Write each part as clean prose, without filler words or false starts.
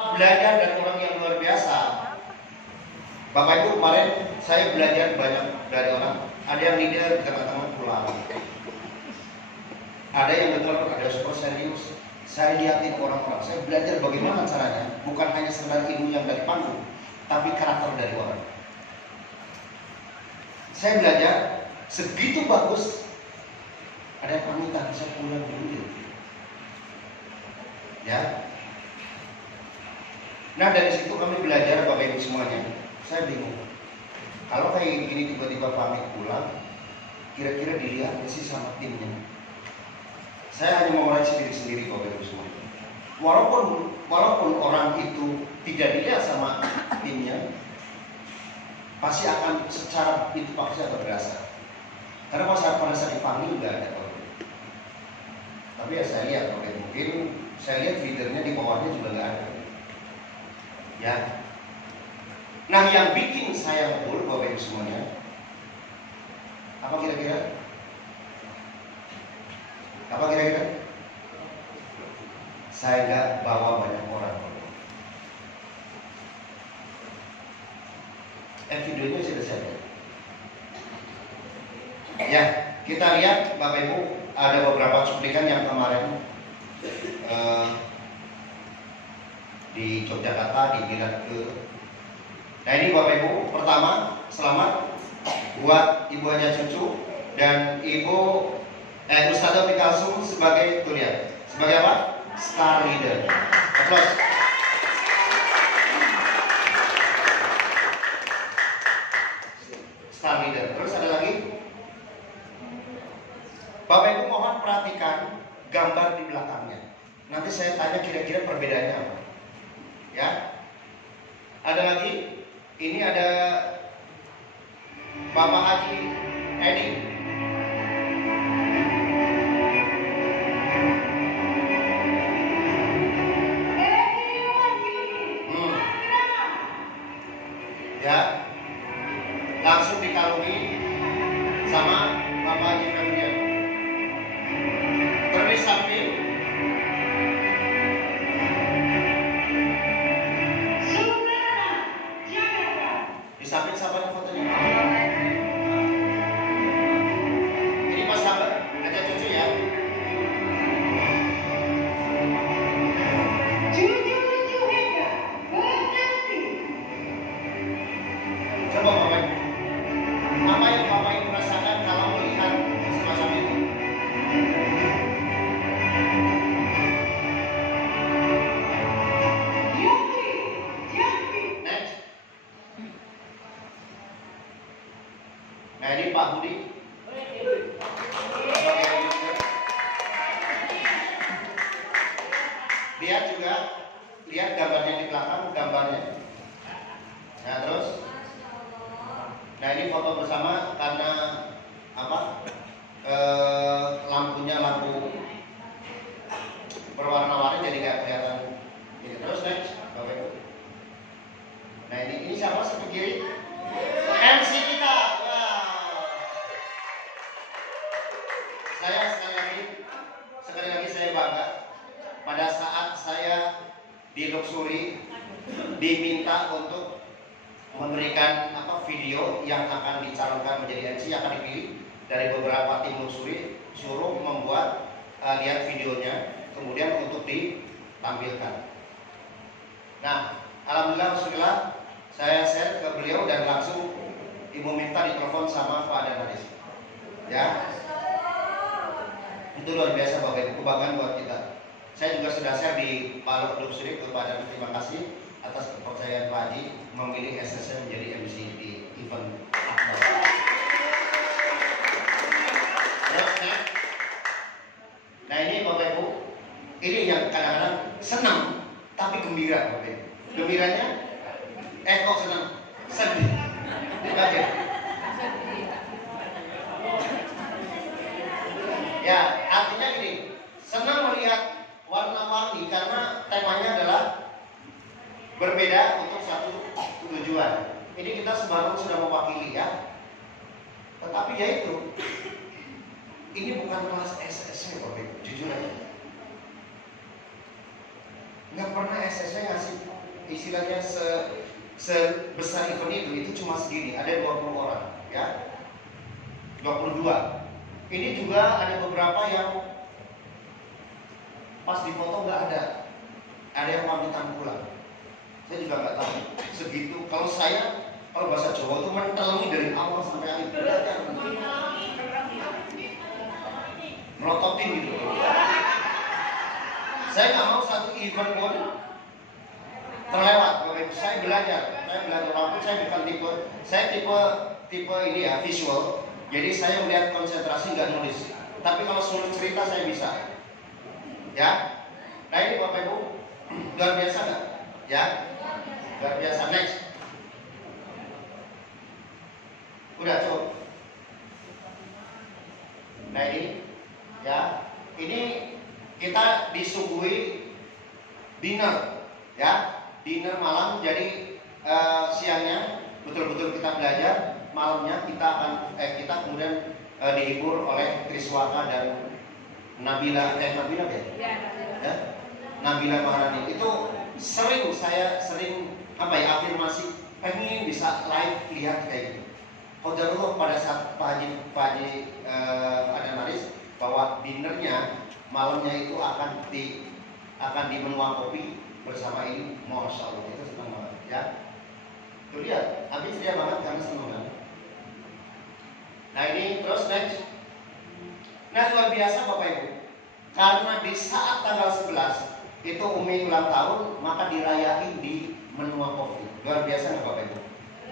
Belajar dari orang yang luar biasa. Bapak Ibu, kemarin saya belajar banyak dari orang. Ada yang leader teman-teman pulang. Ada yang betul ada super serius. Saya lihatin orang-orang. Saya belajar bagaimana caranya. Bukan hanya sekedar ilmu yang dari panggung, tapi karakter dari orang. Saya belajar segitu bagus. Ada yang minta bisa pulang dulu. Ya. Nah dari situ kami belajar Bapak Ibu semuanya. Saya bingung. Kalau kayak gini tiba-tiba pamit pulang, kira-kira dilihat sih sama timnya. Saya hanya mengoreksi diri sendiri Bapak Ibu semua. Walaupun orang itu tidak dilihat sama timnya, pasti akan secara itu pasti akan berasa. Karena pada saat dipanggil nggak ada orang. Tapi ya saya lihat mungkin saya lihat leadernya di bawahnya juga nggak ada. Ya. Nah yang bikin saya ngebul Bapak Ibu semuanya, apa kira-kira? Apa kira-kira? Saya nggak bawa banyak orang. Videonya sudah saya lihat. Ya, kita lihat Bapak Ibu ada beberapa cuplikan yang kemarin di Yogyakarta di Bilat ke. Nah ini Bapak Ibu, pertama selamat buat Ibu Haja Cucu dan Ibu Ustadzah Pikalsum sebagai tulian. Sebagai apa? Star Leader. Aplaus. Star Leader. Terus ada lagi. Bapak Ibu mohon perhatikan gambar di belakangnya. Nanti saya tanya kira-kira perbedaannya apa. Ya. Ada lagi. Ini ada Bapak Haji Edi. Ya, langsung dikalungi sama Bapak Haji Febrian. Terus samping di samping siapa fotonya? Ini Mas Sabar, Haja Cucu ya. Coba Bapak, apa yang Bapak Ibu rasakan kalau melihat semacam itu? Next. Nah ini Pak Budi. Lihat juga, lihat gambarnya di belakang, gambarnya. Nah terus. Nah ini foto bersama karena apa? Lampunya lampu berwarna-warni jadi nggak kelihatan. Jadi terus next, Bapak Ibu. Nah ini siapa sebelah kiri? MC kita. Wow. Saya sekali lagi saya bangga. Pada saat saya di Luxury diminta untuk memberikan video yang akan dicalonkan menjadi MC yang akan dipilih dari beberapa tim Luxury, suruh membuat lihat videonya kemudian untuk ditampilkan. Nah, alhamdulillah saya share ke beliau dan langsung Ibu minta ditelepon sama Pak Danadis. Ya, itu luar biasa Bapak Ibu, kebanggaan buat kita. Saya juga sudah share di Pak Luxury kepada terima kasih atas kepercayaan Pak Haji memilih SSM menjadi MC di event Akbar. Nah ini Bapak Ibu, ini yang kadang-kadang senang tapi gembira Bapak Ibu. Gembiranya, kok senang? Sedih. Kaget. Ya artinya gini, senang melihat warna-warni karena temanya adalah berbeda untuk satu tujuan. Ini kita sebarang sudah mewakili ya. Tetapi ya itu, ini bukan kelas SSC Bapak Ibu, jujur aja. Nggak pernah SSC ngasih istilahnya sebesar event itu cuma segini, ada 20 orang ya, 22. Ini juga ada beberapa yang pas di foto nggak ada yang pamitan pulang. Saya juga nggak tahu segitu. Kalau bahasa Jawa itu mentelengi dari awal sampai akhir, belajar melototin gitu. Saya nggak mau satu event pun terlewat. Saya belajar walaupun saya bukan tipe ini ya, visual. Jadi saya melihat konsentrasi, nggak nulis. Tapi kalau suruh cerita saya bisa. Ya, nah ini Bapak Ibu luar biasa nggak? Ya, luar biasa. Next, udah cukup. Nah ini, ya, ini kita disuguhi dinner, ya, dinner malam. Jadi siangnya betul-betul kita belajar, malamnya kita kemudian dihibur oleh Triswaka dan Nabila ya? Ya? Nabila Maharani. Itu saya sering afirmasi pengen bisa live lihat kayak gitu. Qadarullah pada saat Pak Haji ada naris bahwa dinernya malamnya itu akan di menua kopi bersama ini, masya Allah, itu senang banget ya. Tuh lihat, habis dia banget karena senang banget. Nah ini terus next. Nah luar biasa Bapak Ibu, karena di saat tanggal 11 itu Umi ulang tahun, maka dirayain di menua kopi. Luar biasa nggak Bapak Ibu?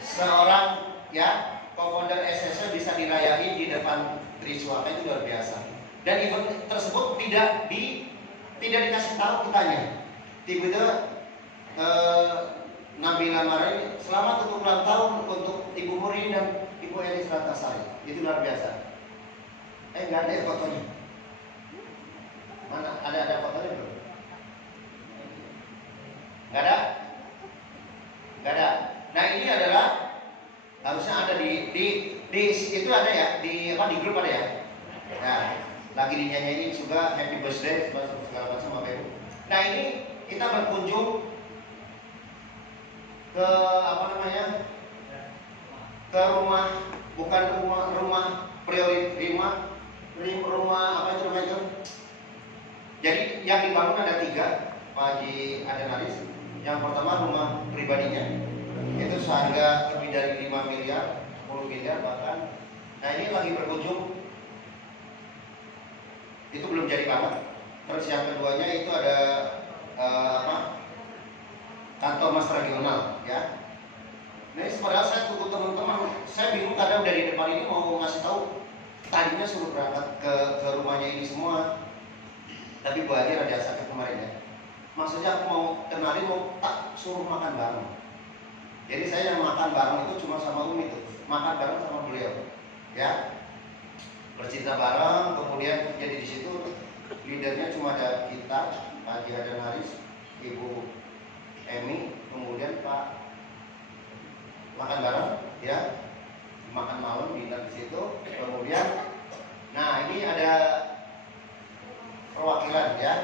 Seorang ya co-founder SSL bisa dirayain di depan Triswaka, itu luar biasa. Dan event tersebut tidak dikasih tahu kitanya. Tiba-tiba Nabila Maharani, selamat untuk ulang tahun untuk Ibu Muri dan Ibu Elis Ratnasari. Itu luar biasa. Nggak ada ya fotonya. Mana? Ada fotonya belum? Nggak ada? Nggak ada. Nah ini adalah harusnya ada di itu ada ya, di grup ada ya. Nah, lagi dinyanyiin juga happy birthday segala macam Bapak Ibu. Nah ini kita berkunjung ke ke rumah, bukan rumah jadi yang dibangun ada 3, Pak Haji Adenaris. Yang pertama rumah pribadinya, itu seharga lebih dari 5 miliar, 10 miliar bahkan. Nah ini lagi berkunjung, itu belum jadi banget. Terus yang keduanya itu ada kantor mas regional ya. Nah ini padahal saya tunggu teman-teman, saya bingung kadang dari depan ini mau ngasih tahu, tadinya suruh berangkat ke rumahnya ini semua, tapi Bu Haji rada sakit kemarin ya. Maksudnya aku mau kenalin, mau tak suruh makan bareng. Jadi saya yang makan bareng itu cuma sama Umi tuh, makan bareng sama beliau ya, bercinta bareng. Kemudian jadi di situ leadernya cuma ada kita, Pak Haji Adenaris, Ibu Emi, kemudian Pak, makan bareng ya, makan malam dinner di situ. Kemudian nah ini ada perwakilan ya.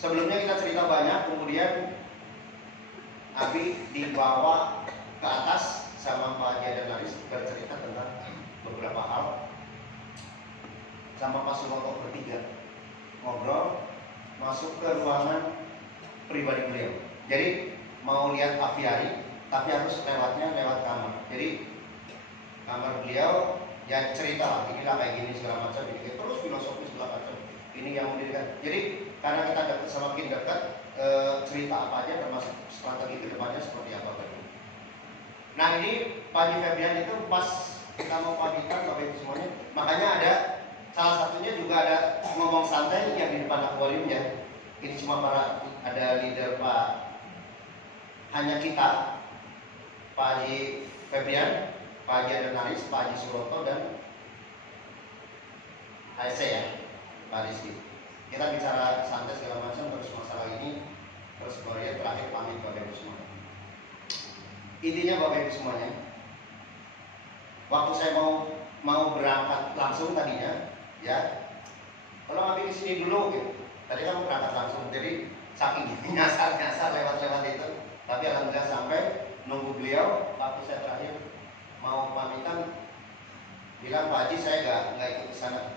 Sebelumnya kita cerita banyak, kemudian Abi dibawa ke atas sama Pak Haji Adenaris bercerita tentang beberapa hal, sama Pak Suroto bertiga ngobrol, masuk ke ruangan pribadi beliau. Jadi mau lihat aviari, tapi harus lewat kamar. Jadi kamar beliau ya cerita lah, inilah kayak gini segala macam, ini terus filosofi segala macam. Ini yang mendirikan. Jadi karena kita dekat, semakin dekat, cerita apa aja termasuk strategi kedepannya seperti apa Pak. Nah ini Pak Haji Febrian itu pas kita mau pamitan Bapak Ibu semuanya, makanya ada salah satunya juga ada ngomong santai yang di depan akuarium ya. Ini cuma ada leader Pak, hanya kita, Pak Haji Febrian, Pak Haji Adenaris, Pak Haji Suroto dan HSC ya, Pak Rizky. Kita bicara santai segala macam, terus masalah ini, terus kemudian terakhir pamit Bapak Ibu semua. Intinya Bapak Ibu semuanya, waktu saya mau berangkat langsung tadinya, ya, kalau ngambil di sini dulu gitu. Tadi kamu berangkat langsung, jadi saking nyasar lewat waktu saya terakhir mau pamitan, bilang Pak Haji saya nggak ikut ke sana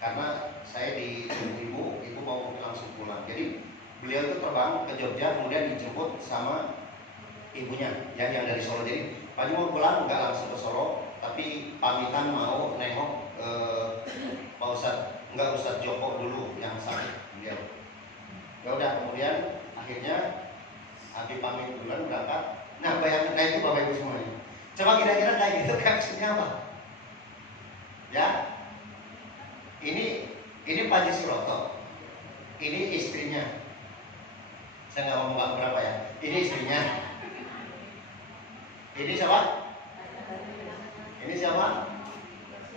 karena saya dijemput ibu mau langsung pulang. Jadi beliau itu terbang ke Jogja, kemudian dijemput sama ibunya yang dari Solo. Jadi Pak Haji mau pulang nggak langsung ke Solo, tapi pamitan mau nengok Pak Ustadz, enggak Ustadz Joko dulu yang sakit beliau. Ya udah, kemudian akhirnya Habib pamit duluan berangkat. Nah, bayangkan kayak itu Bapak Ibu semuanya. Coba kira-kira kayak gitu reaksinya apa? Ya, ini Pak Haji Suroto, ini istrinya. Saya nggak ngomong berapa ya. Ini istrinya. Ini siapa? Ini siapa?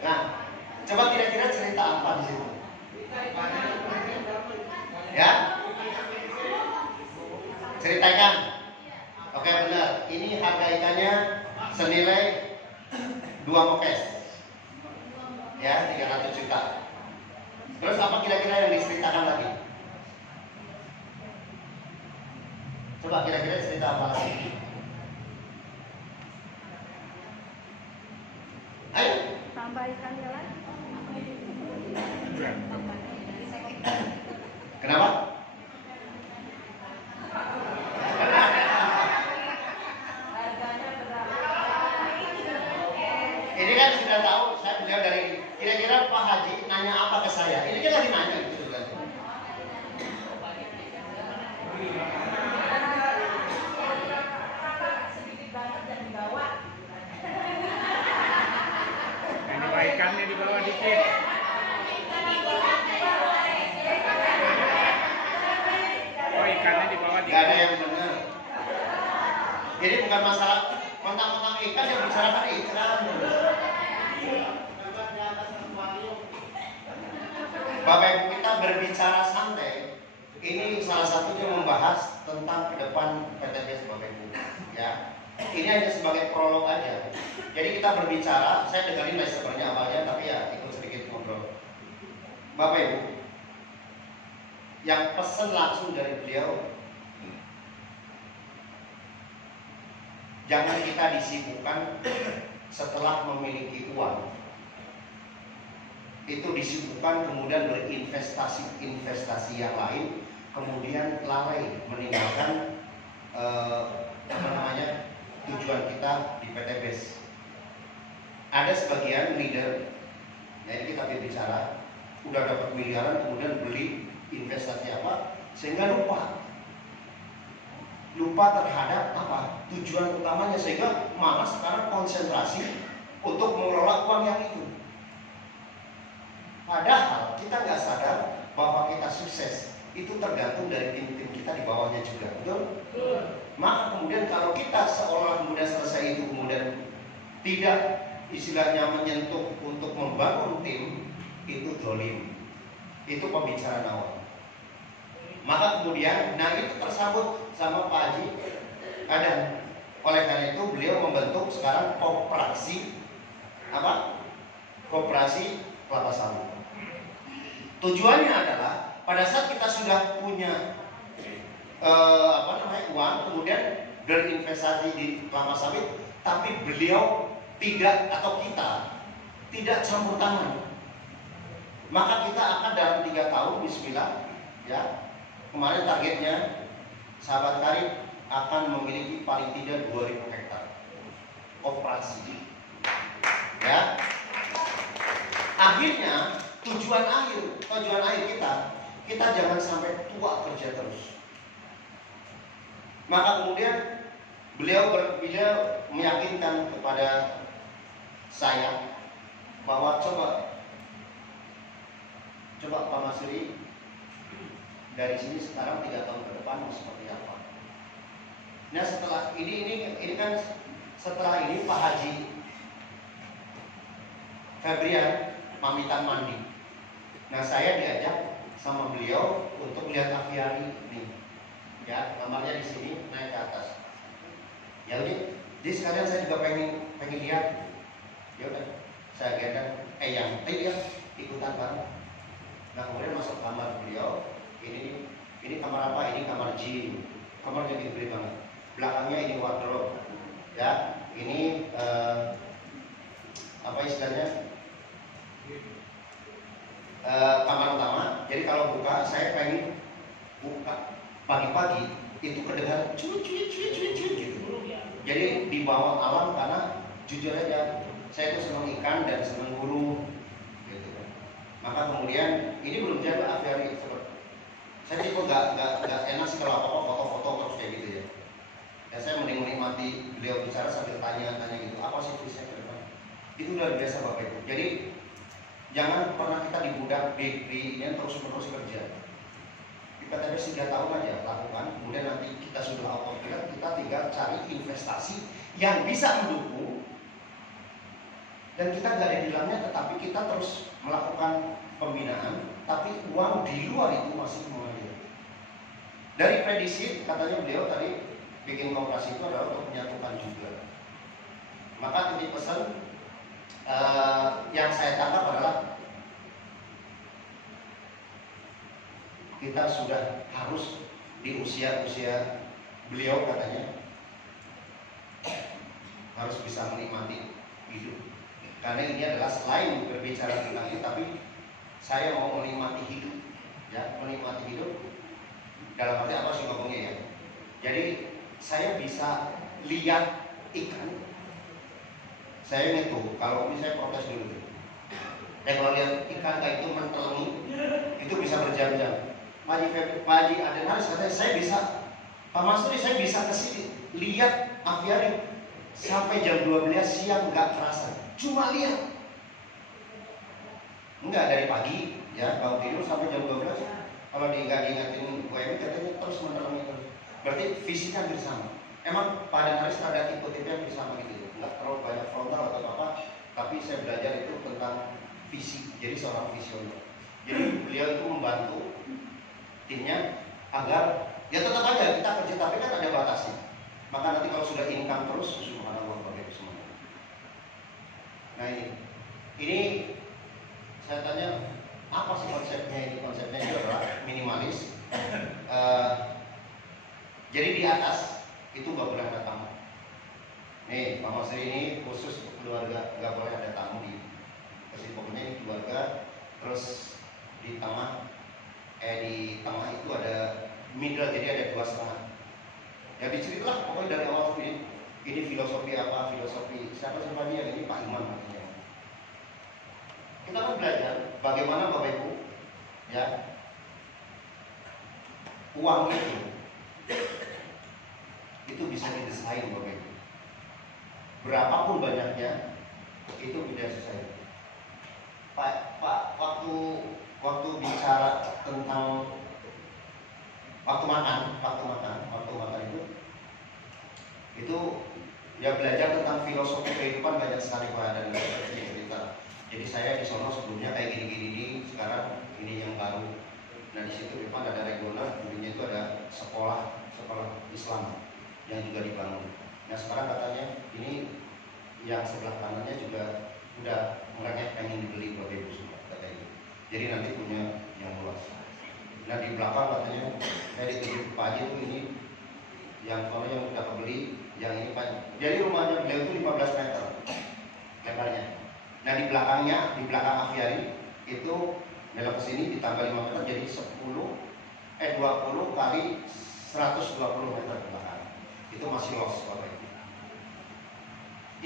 Nah, coba kira-kira cerita apa di situ? Ya? Ceritakan. Oke, benar. Ini harga ikannya senilai 2 mokes. Ya, 300 juta. Terus apa kira-kira yang diceritakan lagi? Coba kira-kira cerita apa lagi? Ayo. Tambah ikannya lagi. Kenapa? Ini kan sudah tahu, saya beliau dari kira-kira Pak Haji nanya apa ke saya. Ini kan lagi nanya gitu kan. Ini ikannya di bawah dikit. Oh, ikannya di bawah dikit. Gak ada yang benar. Jadi bukan masalah mentang-mentang ikan yang bicarakan ikan. Bapak Ibu kita berbicara santai. Ini salah satunya membahas tentang ke depan PTBS Bapak Ibu. Ya, ini hanya sebagai prolog aja. Jadi kita berbicara, saya dengerin lah sebenarnya awalnya, tapi ya ikut sedikit ngobrol. Bapak Ibu, yang pesan langsung dari beliau, jangan kita disibukkan setelah memiliki uang. Itu disibukkan kemudian berinvestasi yang lain, kemudian lalai meninggalkan tujuan kita di PTBS. Ada sebagian leader, jadi kita berbicara, udah dapat miliaran kemudian beli investasi apa, sehingga lupa terhadap apa tujuan utamanya, sehingga malah sekarang konsentrasi untuk mengelola uang yang itu. Padahal kita nggak sadar bahwa kita sukses itu tergantung dari tim-tim kita di bawahnya juga, betul? Maka kemudian kalau kita seolah kemudian selesai itu kemudian tidak istilahnya menyentuh untuk membangun tim, itu dolim, itu pembicaraan awal. Maka kemudian, nah itu tersambut sama Pak Haji Kadan. Oleh karena itu beliau membentuk sekarang koperasi apa? Koperasi kelapa sawit. Tujuannya adalah pada saat kita sudah punya uang, kemudian berinvestasi di kelapa sawit, tapi beliau tidak atau kita tidak campur tangan, maka kita akan dalam 3 tahun, bismillah, ya. Kemarin targetnya sahabat karib akan memiliki paling tidak 2000 hektar operasi, ya. Akhirnya tujuan akhir kita jangan sampai tua kerja terus. Maka kemudian beliau meyakinkan kepada saya bahwa coba Pak Masri, dari sini sekarang 3 tahun ke depan mau seperti apa? Nah setelah ini kan setelah ini Pak Haji Febrian pamitan mandi. Nah saya diajak sama beliau untuk lihat aviari ini, ya kamarnya di sini naik ke atas. Ya udah, jadi sekalian saya juga pengen lihat. Ya udah, saya gendong dia ikutan bareng. Nah kemudian masuk kamar beliau. Ini kamar apa? Ini kamar gym. Kamar jadi gede banget. Belakangnya ini wardrobe. Ya, ini apa istilahnya? Kamar utama. Jadi kalau buka, saya pengen buka pagi-pagi itu kedengaran cuit gitu. Jadi dibawa alam karena jujur aja saya tuh senang ikan dan senang burung gitu. Maka kemudian ini belum jadi aviari seperti saya tipe nggak enak sih kalau apa-apa foto-foto terus kayak gitu ya. Dan saya mending menikmati beliau bicara sambil tanya-tanya gitu, apa sih tulisnya ke depan. Itu udah biasa Bapak Ibu. Jadi jangan pernah kita dibudak di ini terus-menerus kerja. Kita tadi 3 tahun aja lakukan, kemudian nanti kita sudah autopilot, kita tinggal cari investasi yang bisa mendukung dan kita nggak ada hilangnya, tetapi kita terus melakukan pembinaan, tapi uang di luar itu masih mengalir. Dari prediksi katanya beliau tadi bikin kooperasi itu adalah untuk menyatukan juga. Maka titik pesan yang saya tangkap adalah kita sudah harus di usia-usia beliau katanya harus bisa menikmati hidup. Karena ini adalah selain berbicara tentang itu, tapi saya mau menikmati hidup, ya, menikmati hidup dalam arti apa sih ngomongnya ya? Jadi saya bisa lihat ikan. Saya ngitung, kalau ini saya protes dulu. Dan kalau lihat ikan kayak itu mentelengi, itu bisa berjam-jam. Pak Haji Adenaris katanya saya bisa, Pak Masuri saya bisa ke sini lihat aviari sampai jam 12 siang nggak terasa, cuma lihat. Enggak dari pagi, ya kalau tidur sampai jam 12. Kalau diingatin WM katanya terus menerangi terus. Berarti visinya hampir sama. Emang Pak Adenaris ada tipe-tipe yang sama gitu, nggak terlalu banyak frontal atau apa, tapi saya belajar itu tentang visi. Jadi seorang visioner. Jadi beliau itu membantu timnya agar ya tetap aja kita kerja, tapi kan ada batasnya. Maka nanti kalau sudah income terus, subhanallah Bapak Ibu semua. Nah ini saya tanya apa sih konsepnya ini? Konsepnya itu adalah minimalis. Jadi di atas itu nggak boleh ada tamu. Nih Pak Masri ini khusus untuk keluarga, nggak boleh ada tamu di kasih. Pokoknya ini keluarga. Terus di tengah itu ada middle, jadi ada 2,5. Ya diceritalah pokoknya dari awal ini filosofi apa, filosofi siapa yang ini Pak Iman artinya. Kita akan belajar bagaimana Bapak Ibu ya uang itu bisa didesain Bapak Ibu. Berapapun banyaknya itu bisa didesain. Pak waktu bicara tentang waktu makan itu ya belajar tentang filosofi kehidupan banyak sekali Pak, dan cerita. Jadi saya di sono sebelumnya kayak gini, sekarang ini yang baru. Nah di situ depan ada regional, dulunya itu ada sekolah Islam yang juga dibangun. Nah sekarang katanya ini yang sebelah kanannya juga udah mulai pengen dibeli Bapak Ibu semua katanya. Jadi nanti punya yang luas. Nah di belakang katanya saya ditunjuk Pak Haji itu ini yang kalau yang udah kebeli, yang ini Pak. Jadi rumahnya beliau itu 15 meter lebarnya. Nah di belakang aviari itu belok ke sini ditambah 5 meter jadi 20 kali 120 meter ke belakang. Itu masih luas Bapak Ibu.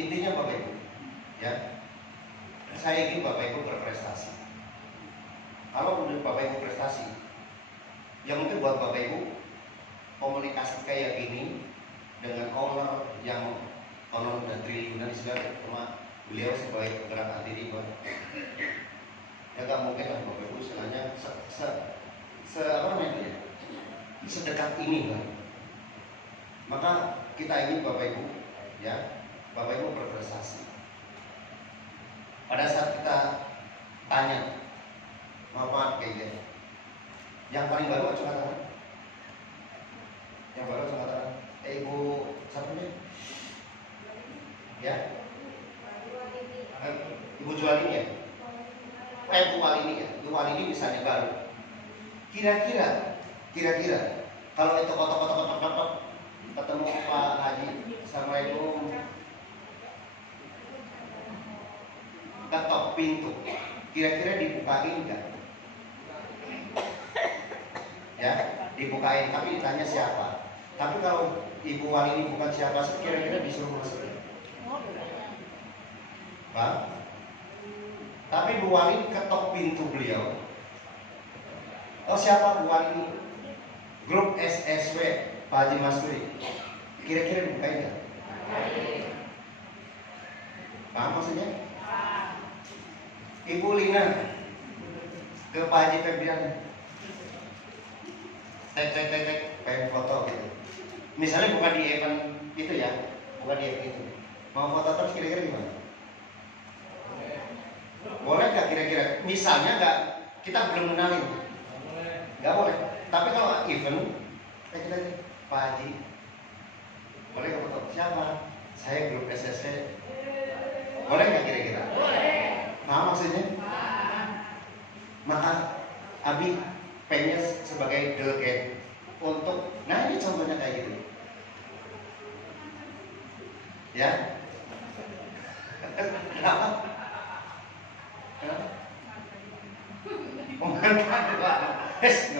Intinya Bapak Ibu, ya saya ingin Bapak Ibu berprestasi. Kalau menurut Bapak Ibu prestasi, yang mungkin buat Bapak Ibu komunikasi kayak gini dengan owner yang owner dan triliunan segala, cuma beliau sebagai penggerak anti riba, ya nggak mungkin lah Bapak Ibu istilahnya sedekat ini kan. Maka kita ingin Bapak Ibu, ya Bapak Ibu berprestasi. Pada saat kita tanya, maaf kayaknya, yang paling baru acung katakan, yang baru acung katakan, Ibu siapa nih? Ya, Ibu Jualini ya? Bu Walini ya? Ibu Walini misalnya baru. Kira-kira kalau itu kotok ketemu Pak Haji, Assalamualaikum, pintu. Kira-kira dibukain nggak? Ya, dibukain. Tapi ditanya siapa. Tapi kalau Ibu Wali ini bukan siapa sih, kira-kira disuruh masuk. Pak? Tapi Bu Wali ketok pintu beliau. Oh, siapa Bu Wali ini? Grup SSW Pak Haji Masuri. Kira-kira dibukain nggak? Paham maksudnya? Ibu Lina ke Pak Haji Febrian, tek, pengen foto gitu. Misalnya bukan di event itu ya, bukan di event itu. Mau foto terus kira-kira gimana? Boleh nggak kira-kira? Misalnya nggak, kita belum kenalin, nggak boleh. Tapi kalau event, kita Pak Haji, boleh nggak foto? Siapa? Saya grup SSC. Boleh nggak kira-kira? Paham maksudnya? Maka Abi pengen sebagai delegate untuk, nah ini contohnya kayak gitu, ya. Kenapa? Nggak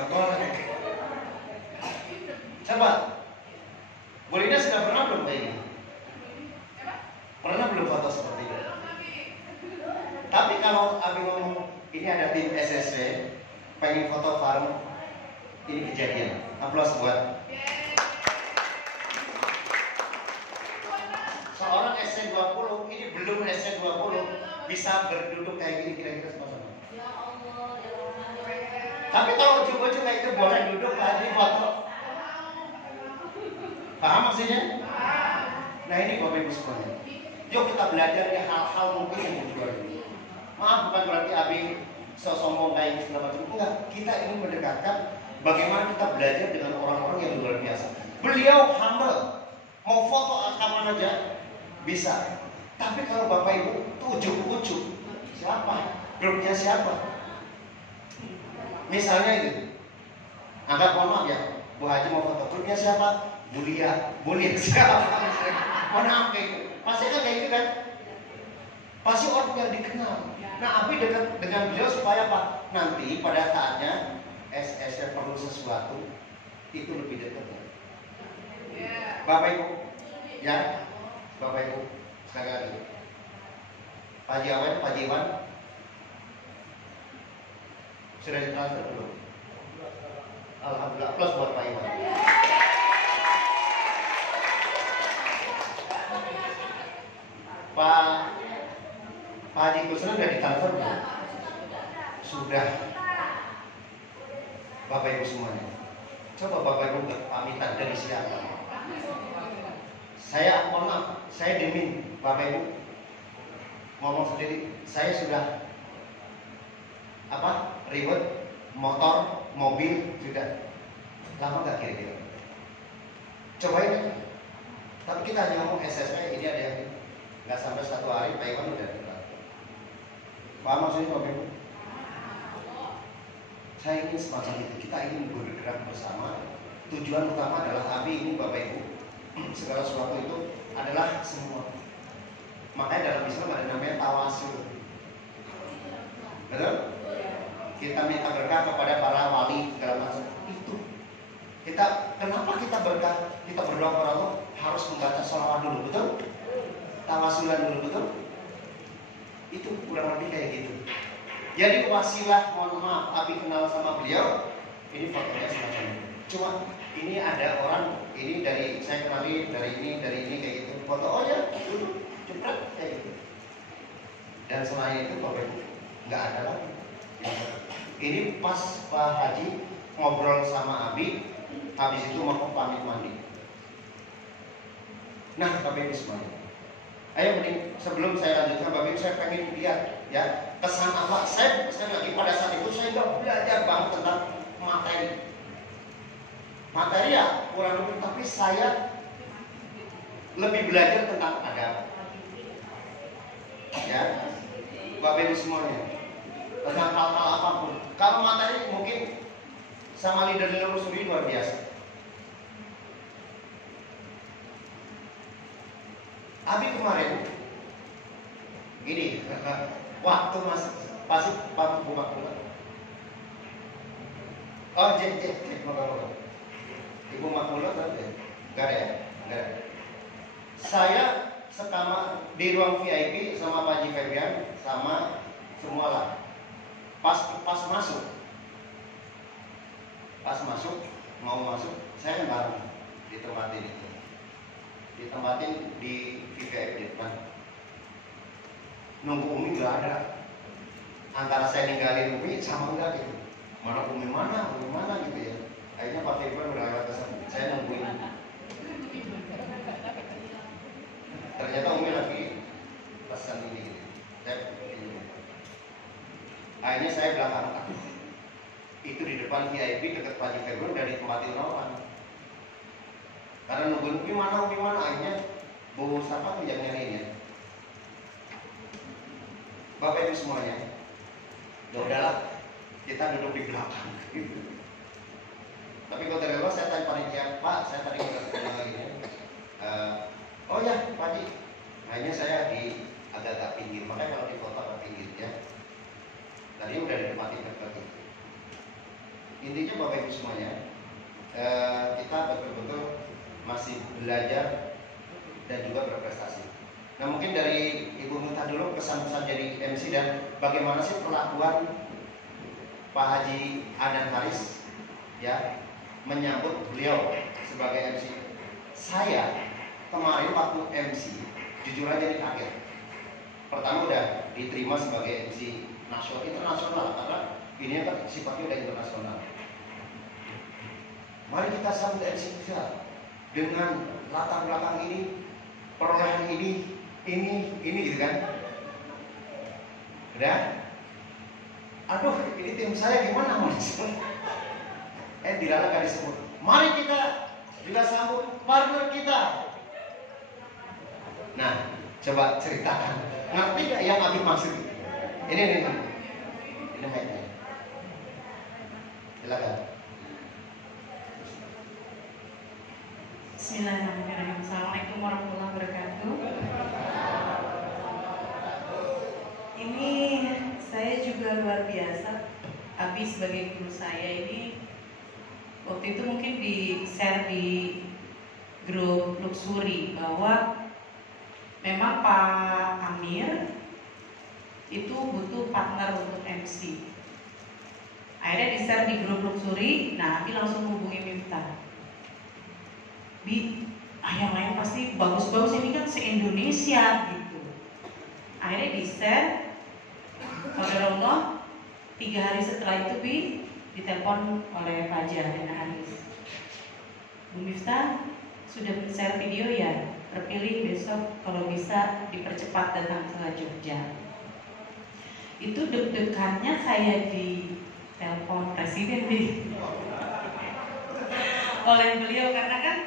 boleh. Coba, Bu Lina sudah pernah belum kayak gini? Pernah belum foto seperti itu? Tapi kalau Abi ngomong ini ada tim SSC pengen foto farm, ini kejadian. Aplaus buat seorang SC20. Ini belum SC20 bisa berduduk kayak gini kira-kira sama-sama. Tapi kalau ujuk-ujuk kayak itu boleh duduk lagi foto. Paham maksudnya? Nah ini Bapak Ibu semuanya. Yuk kita belajar ya hal-hal mungkin yang luar biasa. Maaf, bukan berarti Abi sombong kayak segala macam. Enggak, kita ingin mendekatkan bagaimana kita belajar dengan orang-orang yang luar biasa. Beliau humble, mau foto kapan aja bisa. Tapi kalau Bapak Ibu tuh ujuk-ujuk, siapa? Grupnya siapa? Misalnya itu, anggap mohon maaf ya, Bu Haji mau foto, grupnya siapa? Bulia siapa? Mohon maaf kayak itu. Pasti kan kayak gitu kan? Pasti orang yang dikenal. Nah, Abi dekat dengan beliau supaya apa? Nanti pada saatnya SSC perlu sesuatu itu lebih dekat. Bapak Ibu, ya, Bapak Ibu, sekali lagi. Pak Jiwan, sudah ditransfer belum? Alhamdulillah, plus buat Pak Iwan. Pak Haji Kusna sudah ditransfer belum? Sudah. Bapak Ibu semuanya, coba Bapak Ibu pamitan dari siapa? Saya mohon maaf, saya demin Bapak Ibu ngomong sendiri. Saya sudah ribet motor, mobil sudah lama nggak kira-kira? Cobain. Tapi kita hanya ngomong SSW, ini ada yang nggak sampai 1 hari Pak Iwan udah datang. Paham maksudnya Bapak Ibu? Saya ingin semacam itu. Kita ingin bergerak bersama. Tujuan utama adalah Abi ini Bapak Ibu, segala sesuatu itu adalah semua. Makanya dalam Islam ada namanya tawasul. Betul? Kita minta berkah kepada para wali segala macam. Itu kenapa kita berkah? Kita berdoa kepada Allah harus membaca sholawat dulu, betul? Tawasulan dulu, betul? Itu kurang lebih kayak gitu. Jadi wasilah, mohon maaf, Abi kenal sama beliau. Ini fotonya semacam ini. Cuma ini ada orang, ini dari saya kenali dari ini kayak gitu. Foto, oh ya, cepet kayak gitu. Dan selain itu Bapak Ibu nggak ada lagi. Ini pas Pak Haji ngobrol sama Abi, habis itu mau pamit mandi. Nah, Bapak Ibu semuanya, ayo mending sebelum saya lanjutkan, Bapak Ibu saya pengen lihat ya kesan apa. Saya lagi pada saat itu saya nggak belajar banget tentang materi ya kurang lebih, tapi saya lebih belajar tentang adab ya Bapak Ibu semuanya, tentang hal-hal apapun. Kalau materi mungkin sama leader sendiri luar biasa. Abi kemarin gini, waktu masih pasti Pak Bumak. Oh, moga-moga. Ibu Makmula tadi enggak ada ya? Enggak ada. Saya sekama di ruang VIP sama Pak Haji Febrian sama semua lah. Pas masuk mau masuk saya bareng ditempatin di VIP di depan. Nunggu Umi nggak ada. Antara saya ninggalin Umi sama enggak gitu. Mana Umi mana gitu ya. Akhirnya Pak Firman udah lewat kesan. Saya nungguin. Ternyata Umi lagi pesan ini gitu. Akhirnya saya belakang. Aduh, itu di depan VIP dekat Pak Haji Firman udah ditempatin orang. Karena nungguin Umi mana akhirnya Bu siapa yang nyariin ya. Bapak Ibu semuanya, ya udahlah, kita duduk di belakang. Tapi kalau dari luar saya tanya panitia, Pak, saya tadi udah ini. Oh ya, Pak Haji, akhirnya saya di agak-agak pinggir. Makanya kalau di foto agak pinggir ya. Tadi udah ditempati dekat itu. Intinya Bapak Ibu semuanya, kita betul-betul masih belajar dan juga berprestasi. Nah mungkin dari Ibu Muntah dulu kesan-kesan jadi MC dan bagaimana sih perlakuan Pak Haji Adan Haris ya menyambut beliau sebagai MC. Saya kemarin waktu MC jujur aja kaget. Pertama udah diterima sebagai MC internasional karena ini kan sifatnya udah internasional. Mari kita sambut MC kita dengan latar belakang ini, perolehan ini gitu kan. Udah? Aduh, ini tim saya gimana mas? Dilarang gak disebut. Mari kita juga sambut partner kita. Nah, coba ceritakan. Ngerti gak yang Abi maksud? Ini mic-nya. Silakan. Bismillahirrahmanirrahim. Assalamualaikum warahmatullahi wabarakatuh. Ini saya juga luar biasa. Abi sebagai guru saya ini waktu itu mungkin di-share di grup Luxury bahwa memang Pak Amir itu butuh partner untuk MC. Akhirnya di-share di grup Luxury. Nah, Abi langsung hubungi Miftah. Yang lain pasti bagus-bagus, ini kan se-Indonesia gitu. Akhirnya di-share. Qadarullah 3 hari setelah itu ditelepon oleh Pak Haji Adan Haris. Bu Miftah sudah men-share video ya, terpilih besok kalau bisa dipercepat datang ke Jogja. Itu deg-degannya saya di telepon presiden oleh beliau karena kan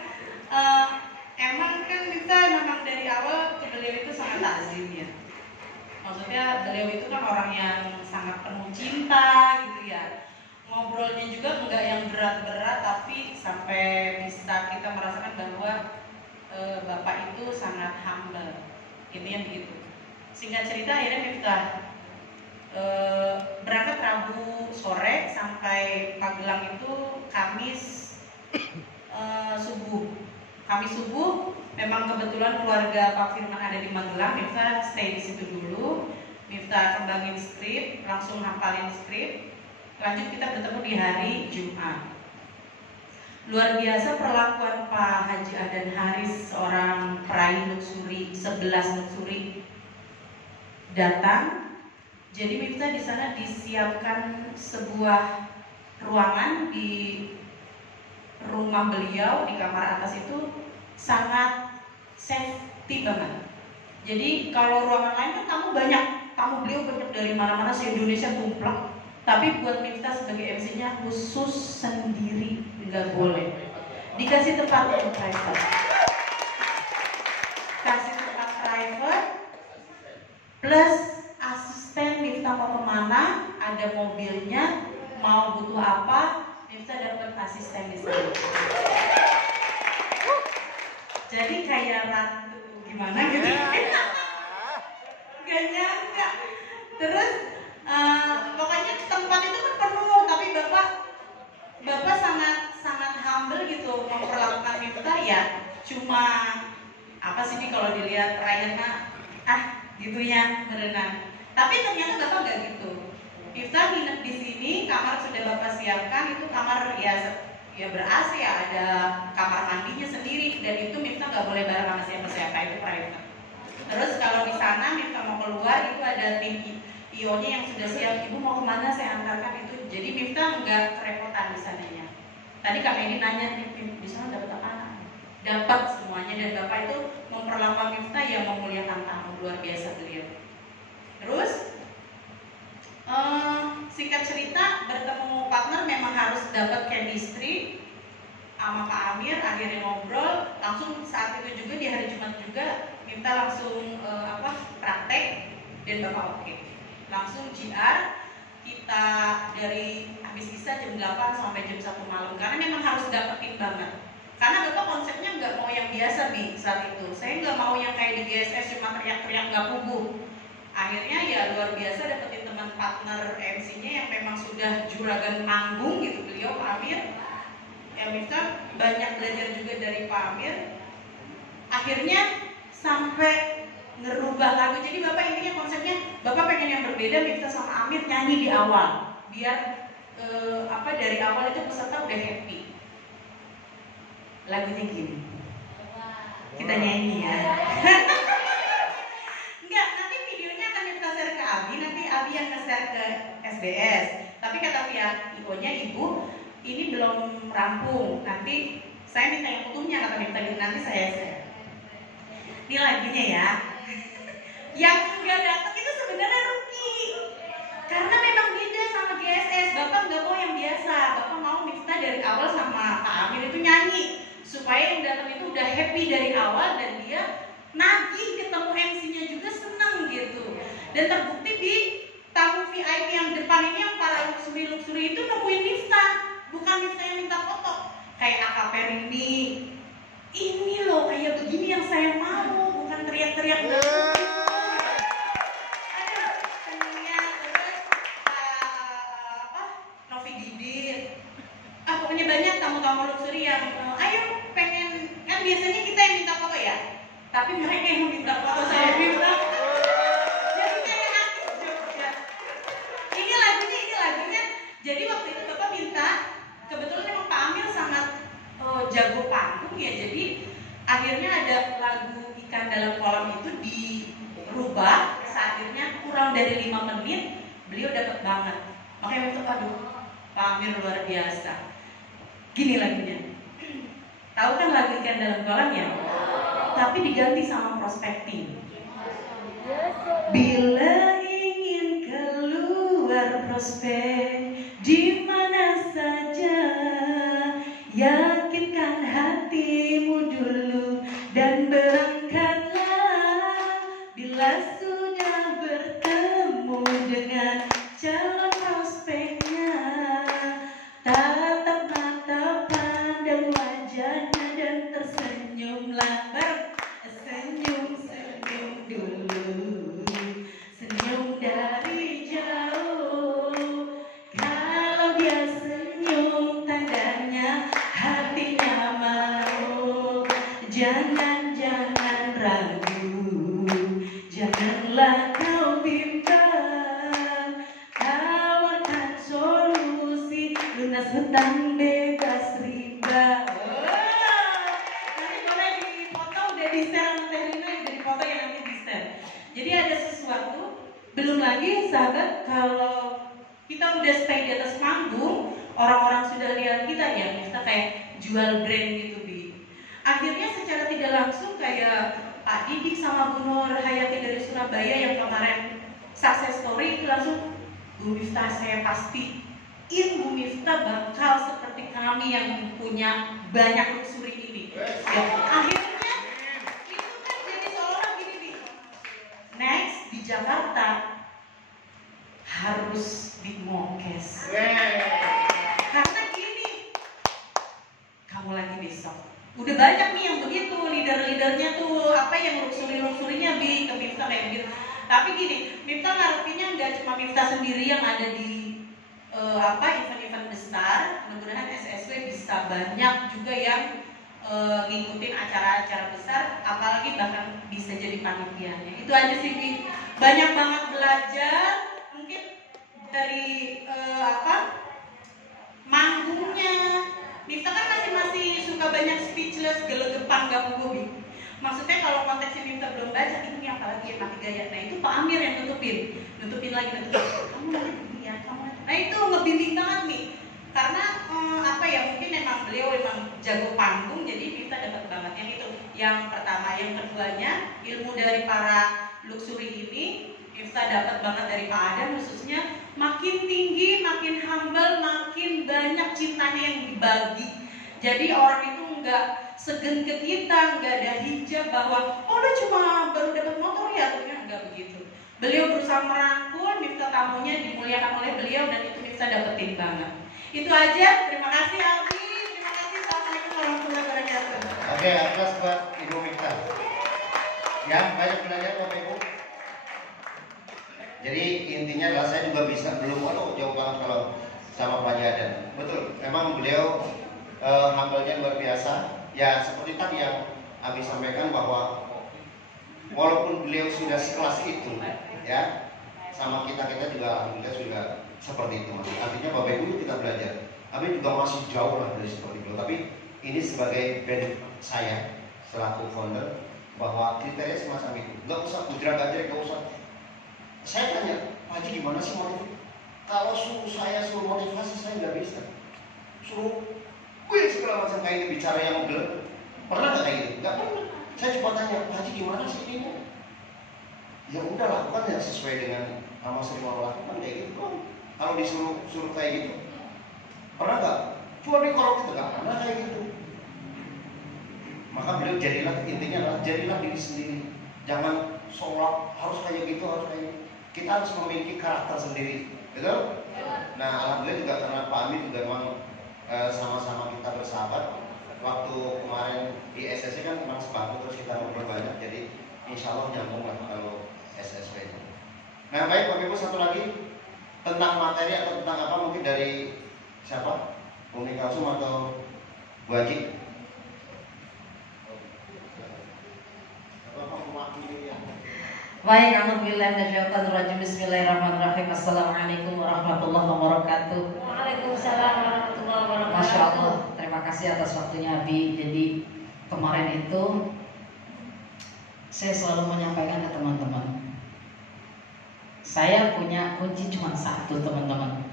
emang kan kita memang dari awal ke beliau itu sangat takzim ya. Maksudnya beliau itu kan orang yang sangat penuh cinta gitu ya. Ngobrolnya juga enggak yang berat-berat tapi sampai bisa kita merasakan bahwa Bapak itu sangat humble. Intinya begitu. Singkat cerita akhirnya Miftah berangkat Rabu sore sampai Magelang itu Kamis subuh. Kamis subuh memang kebetulan keluarga Pak Firman ada di Magelang. Miftah stay di situ dulu. Miftah kembangin skrip, langsung hafalin skrip. Lanjut kita bertemu di hari Jumat. Luar biasa perlakuan Pak Haji Adan Haris, seorang peraih Luxury 11 Luxury datang. Jadi Miftah di sana disiapkan sebuah ruangan di rumah beliau di kamar atas itu sangat safety banget. Jadi kalau ruangan lain kan tamu beliau banyak dari mana-mana se-Indonesia tumplak. Tapi buat Miftah sebagai MC-nya khusus sendiri, nggak boleh. Dikasih tempat yang private. Kasih tempat private plus asisten Miftah mau kemana, ada mobilnya, mau butuh apa, Miftah dapat asisten di sana. Jadi kayak ratu gimana gitu. Gak nyangka Terus pokoknya tempat itu kan penuh, tapi bapak sangat humble gitu memperlakukan Miftah ya. Cuma apa sih nih kalau dilihat Rayana gitu ya berenang. Tapi ternyata bapak nggak gitu. Miftah nginep di sini, kamar sudah bapak siapkan, itu kamar ya ber-AC ya, ada kamar mandinya sendiri, dan itu Miftah nggak boleh bareng sama siapa-siapa, itu private. Terus kalau di sana Miftah mau keluar, itu ada tim IO-nya yang sudah siap, ibu mau kemana saya antarkan itu. Jadi Miftah nggak kerepotan di sananya. Tadi Kak Medi nanya nih, di sana dapat apa? Dapat semuanya, dan bapak itu memperlama Miftah yang memuliakan tamu, luar biasa beliau. Terus singkat cerita, bertemu partner memang harus dapat chemistry sama Kak Amir, akhirnya ngobrol langsung saat itu juga, di hari Jumat juga Miftah langsung praktek dan bapak oke. Langsung GR, kita dari habis isa jam 8 sampai jam 1 malam, karena memang harus dapetin banget. Karena bapak konsepnya nggak mau yang biasa Bi saat itu. Saya nggak mau yang kayak di GSS cuma teriak-teriak nggak puguh. Akhirnya ya luar biasa dapetin teman partner MC-nya yang memang sudah juragan manggung gitu, beliau Pak Amir. Ya Miftah banyak belajar juga dari Pak Amir. Akhirnya sampai ngerubah lagu. Jadi bapak intinya konsepnya bapak pengen yang berbeda, Miftah sama Amir nyanyi di awal, biar dari awal itu peserta udah happy. Lagunya gini, kita nyanyi ya. Enggak, nanti videonya akan kita share ke Abi, nanti Abi yang nge-share ke SBS. Tapi kata pihak IO-nya, ibu ini belum rampung, nanti saya minta yang utuhnya, kata minta nanti saya share. Ini lagunya ya. Yang nggak datang itu sebenarnya rugi, karena memang beda sama GSS. Bapak nggak mau yang biasa, bapak mau Miftah dari awal sama Kak Amir itu nyanyi, supaya yang datang itu udah happy dari awal dan dia nagih ketemu MC-nya juga seneng gitu. Dan terbukti di tamu VIP yang depan ini yang para luxury itu nemuin Miftah, bukan Miftah yang minta foto. Kayak AKP ini loh kayak begini yang saya mau, bukan teriak-teriak gitu. Pokoknya banyak tamu-tamu luxury yang ayo pengen, kan biasanya kita yang minta foto ya, tapi mereka yang minta foto saya Miftah. Jadi kayak artis ya. Ini lagunya. Jadi waktu itu bapak minta, kebetulan memang Pak Amir sangat jago panggung ya, jadi akhirnya ada lagu Ikan Dalam Kolam itu dirubah, akhirnya kurang dari 5 menit beliau dapat banget. Makanya Miftah, aduh Pak Amir luar biasa. Gini lagunya, tahu kan lagu Ikan Dalam Kolam ya? Tapi diganti sama Prospecting. Bila ingin keluar prospek di mana saja, yakinkan hatimu dulu dan berangkatlah. Bila sudah bertemu dengan calon prospeknya, tatap mata, pandang wajahnya dan tersenyumlah. Senyum dulu, senyum dari jauh. Kalau dia senyum tandanya hatinya mau. Jangan ragu, janganlah kau bimbang. Tawarkan solusi, lunas hutang, bebas riba. Nanti boleh dipoto, udah di-share sama Teh Rina, udah dipoto yang nanti di-share. Jadi ada sesuatu, belum lagi sahabat, kalau kita udah stay di atas panggung, orang-orang sudah lihat kita ya, kita kayak jual brand gitu Bi. Akhirnya secara tidak langsung kayak Pak Didik sama Bu Nur Hayati dari Surabaya yang kemarin success story itu langsung, Bu Miftah saya pastiin Bu Miftah bakal seperti kami yang punya banyak luxury ini. Ya, akhirnya itu kan jadi seolah gini Bi. Next di Jakarta harus di Mokes. Karena gini, kamu lagi besok. Udah banyak nih yang begitu, leader-leadernya tuh apa yang luxury-luxurynya Bi ke Miftah kayak gitu. Tapi gini, Miftah ngarepinnya nggak cuma Miftah sendiri yang ada di event-event besar. Mudah-mudahan SSW bisa banyak juga yang ngikutin acara-acara besar, apalagi bahkan bisa jadi panitianya. Itu aja sih, Mi. Banyak banget belajar, mungkin dari manggungnya. Miftah kan masih suka banyak speechless, gelegepan, gak gugup. Maksudnya kalau konteksnya Miftah belum baca, ini apalagi yang mati gaya. Nah itu Pak Amir yang nutupin lagi. Kamu lagi begini ya, kamu. Nah itu ngebimbing banget nih. Karena mungkin emang beliau jago panggung, jadi Miftah dapat banget yang itu. Yang pertama, yang keduanya ilmu dari para luxury ini Miftah dapat banget dari Pak Adam, khususnya makin tinggi, makin humble, makin banyak cintanya yang dibagi. Jadi orang itu nggak segen ke kita, nggak ada hijab bahwa lu cuma baru dapat motor ya, ternyata nggak begitu. Beliau berusaha merangkul, Miftah tamunya dimuliakan oleh beliau, dan itu Miftah dapetin banget. Itu aja, terima kasih Abi, terima kasih, assalamualaikum warahmatullahi wabarakatuh. Oke, atas buat Ibu Miftah. Ya, banyak belajar Bapak Ibu. Jadi intinya adalah saya juga belum jauh banget kalau sama Pak Jadan. Betul, memang beliau humble-nya luar biasa. Ya seperti tadi yang Abi sampaikan bahwa walaupun beliau sudah sekelas itu, ya sama kita juga alhamdulillah sudah seperti itu. Artinya Bapak Ibu kita belajar. Abi juga masih jauh lah dari seperti itu. Tapi ini sebagai band saya selaku founder bahwa kriteria semacam itu. Gak usah gudra-gadrek, gak usah. Saya tanya, Pak Haji gimana sih motivasi? Kalau suruh motivasi saya nggak bisa. Suruh, segala macam kayak ini bicara yang gelap. Pernah nggak kayak gitu? Nggak pernah. Saya cuma tanya, Pak Haji gimana sih ini? Ya udah lakukan ya sesuai dengan nama sering mau lakukan kayak gitu. Kalau disuruh kayak gitu, pernah nggak? Coba nih kalau kita nggak pernah kayak gitu. Maka beliau intinya adalah jadilah diri sendiri. Jangan seolah harus kayak gitu, harus kayak gitu. Kita harus memiliki karakter sendiri, betul? Nah, alhamdulillah juga karena Pak Amin juga memang sama-sama kita bersahabat. Waktu kemarin di SSW kan memang sebangku, terus kita ngobrol banyak, jadi insya Allah nyambung lah kalau SSW. Nah, baik Bapak Ibu, satu lagi tentang materi atau tentang apa mungkin dari siapa? Umi Kalsum atau Bu Haji? Baik, alhamdulillah minasyaitonirrajim. Bismillahirrahmanirrahim. Assalamualaikum warahmatullahi wabarakatuh. Waalaikumsalam warahmatullahi wabarakatuh. Masya Allah, terima kasih atas waktunya Abi. Jadi kemarin itu saya selalu menyampaikan ke teman-teman, saya punya kunci cuma satu teman-teman.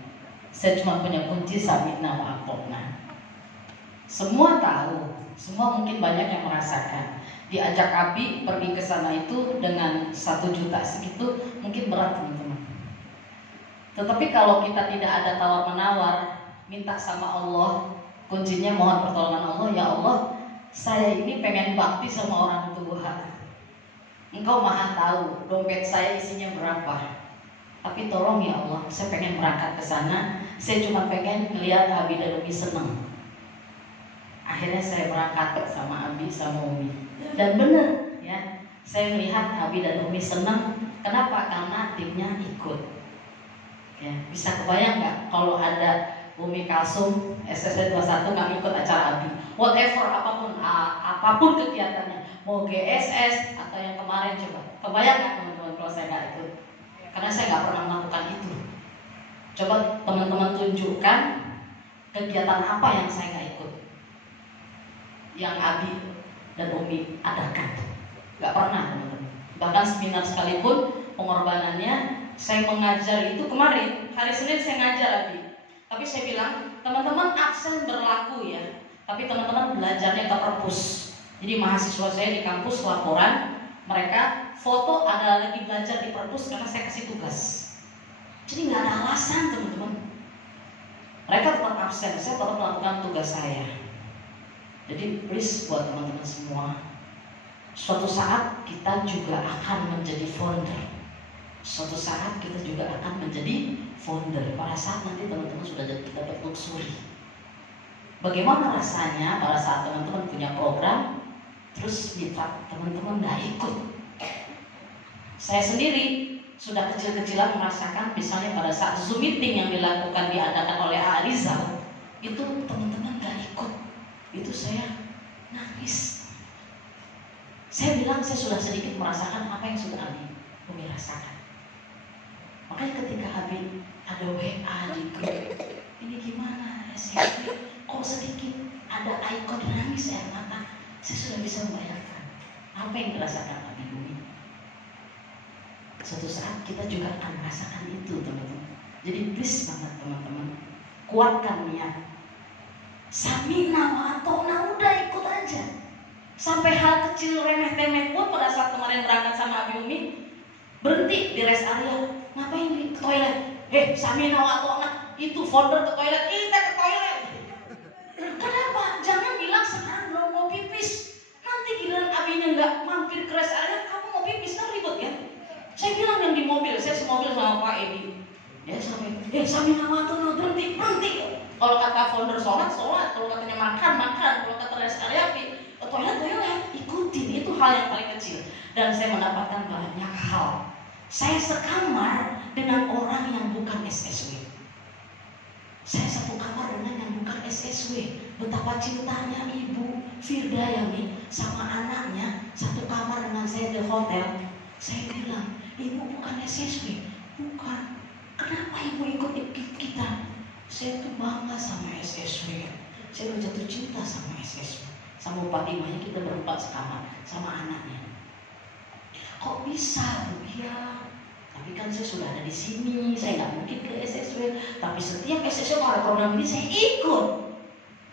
Saya cuma punya kunci sabitna wa aqobna. Semua tahu, semua mungkin banyak yang merasakan. Diajak Abi pergi ke sana itu dengan 1 juta segitu mungkin berat teman-teman. Tetapi kalau kita tidak ada tawar-menawar, minta sama Allah, kuncinya mohon pertolongan Allah, ya Allah, saya ini pengen bakti sama orang tua. Engkau maha tahu dompet saya isinya berapa. Tapi tolong ya Allah, saya pengen berangkat ke sana. Saya cuma pengen melihat Abi dan Umi senang. Akhirnya saya berangkat sama Abi sama Umi. Dan benar ya, saya melihat Abi dan Umi senang. Kenapa? Karena timnya ikut. Ya, bisa kebayang nggak kalau ada Umi Kalsum SSW 21 nggak ikut acara Abi? Whatever apapun kegiatannya, mau GSS atau yang kemarin, coba kebayang nggak teman-teman kalau saya nggak ikut? Karena saya nggak pernah melakukan itu. Coba teman-teman tunjukkan kegiatan apa yang saya nggak ikut, yang Abi dan Umi adakan. Gak pernah teman-teman. Bahkan seminar sekalipun pengorbanannya, saya mengajar itu kemarin hari Senin saya ngajar Abi. Tapi saya bilang teman-teman absen berlaku ya, tapi teman-teman belajarnya ke perpus. Jadi mahasiswa saya di kampus laporan, mereka foto ada lagi belajar di perpus karena saya kasih tugas. Jadi nggak ada alasan teman-teman. Mereka tetap absen, saya tetap melakukan tugas saya. Jadi please buat teman-teman semua, suatu saat kita juga akan menjadi founder. Suatu saat kita juga akan menjadi founder. Pada saat nanti teman-teman sudah dapat luxury. Bagaimana rasanya pada saat teman-teman punya program, terus mitra teman-teman nggak ikut? Saya sendiri sudah kecil-kecilan merasakan misalnya pada saat Zoom meeting yang diadakan oleh A. Rizal, itu teman-teman gak ikut, itu saya nangis. Saya bilang saya sudah sedikit merasakan apa yang sudah Abi Umi rasakan. Makanya ketika Abi ada WA di grup, ini gimana sih? Kok sedikit ada ikon nangis air mata, saya sudah bisa membayangkan apa yang dirasakan Abi Umi. Suatu saat kita juga akan merasakan itu, teman-teman. Jadi please banget teman-teman, kuatkan niat. Samina wa atona, udah ikut aja. Sampai hal kecil remeh-temeh pun pada saat kemarin berangkat sama Abi Umi, berhenti di rest area, ngapain di toilet? Samina wa atona, itu folder ke toilet, kita ke toilet. Kenapa? Jangan bilang sekarang belum mau pipis. Nanti giliran abinya nggak mampir ke rest area, kamu mau pipis kan ribut ya? Saya bilang yang di mobil, saya semobil sama Pak Edi. Ya sampai, sambil nama tuh berhenti. Kalau kata founder sholat, kalau katanya makan. Kalau kata rest area, toilet, ikutin. Itu hal yang paling kecil. Dan saya mendapatkan banyak hal. Saya sekamar dengan orang yang bukan SSW. Saya satu kamar dengan yang bukan SSW. Betapa cintanya Ibu Firdayani sama anaknya satu kamar dengan saya di hotel. Saya bilang, Ibu bukan SSW, bukan. Kenapa Ibu ikut kita? Saya tuh bangga sama SSW. Saya udah jatuh cinta sama SSW. Sama Fatimahnya kita berempat sekamar, sama anaknya. Kok bisa, Bu? Ya, tapi kan saya sudah ada di sini. Saya nggak mungkin ke SSW. Tapi setiap SSW kalau ada program ini saya ikut.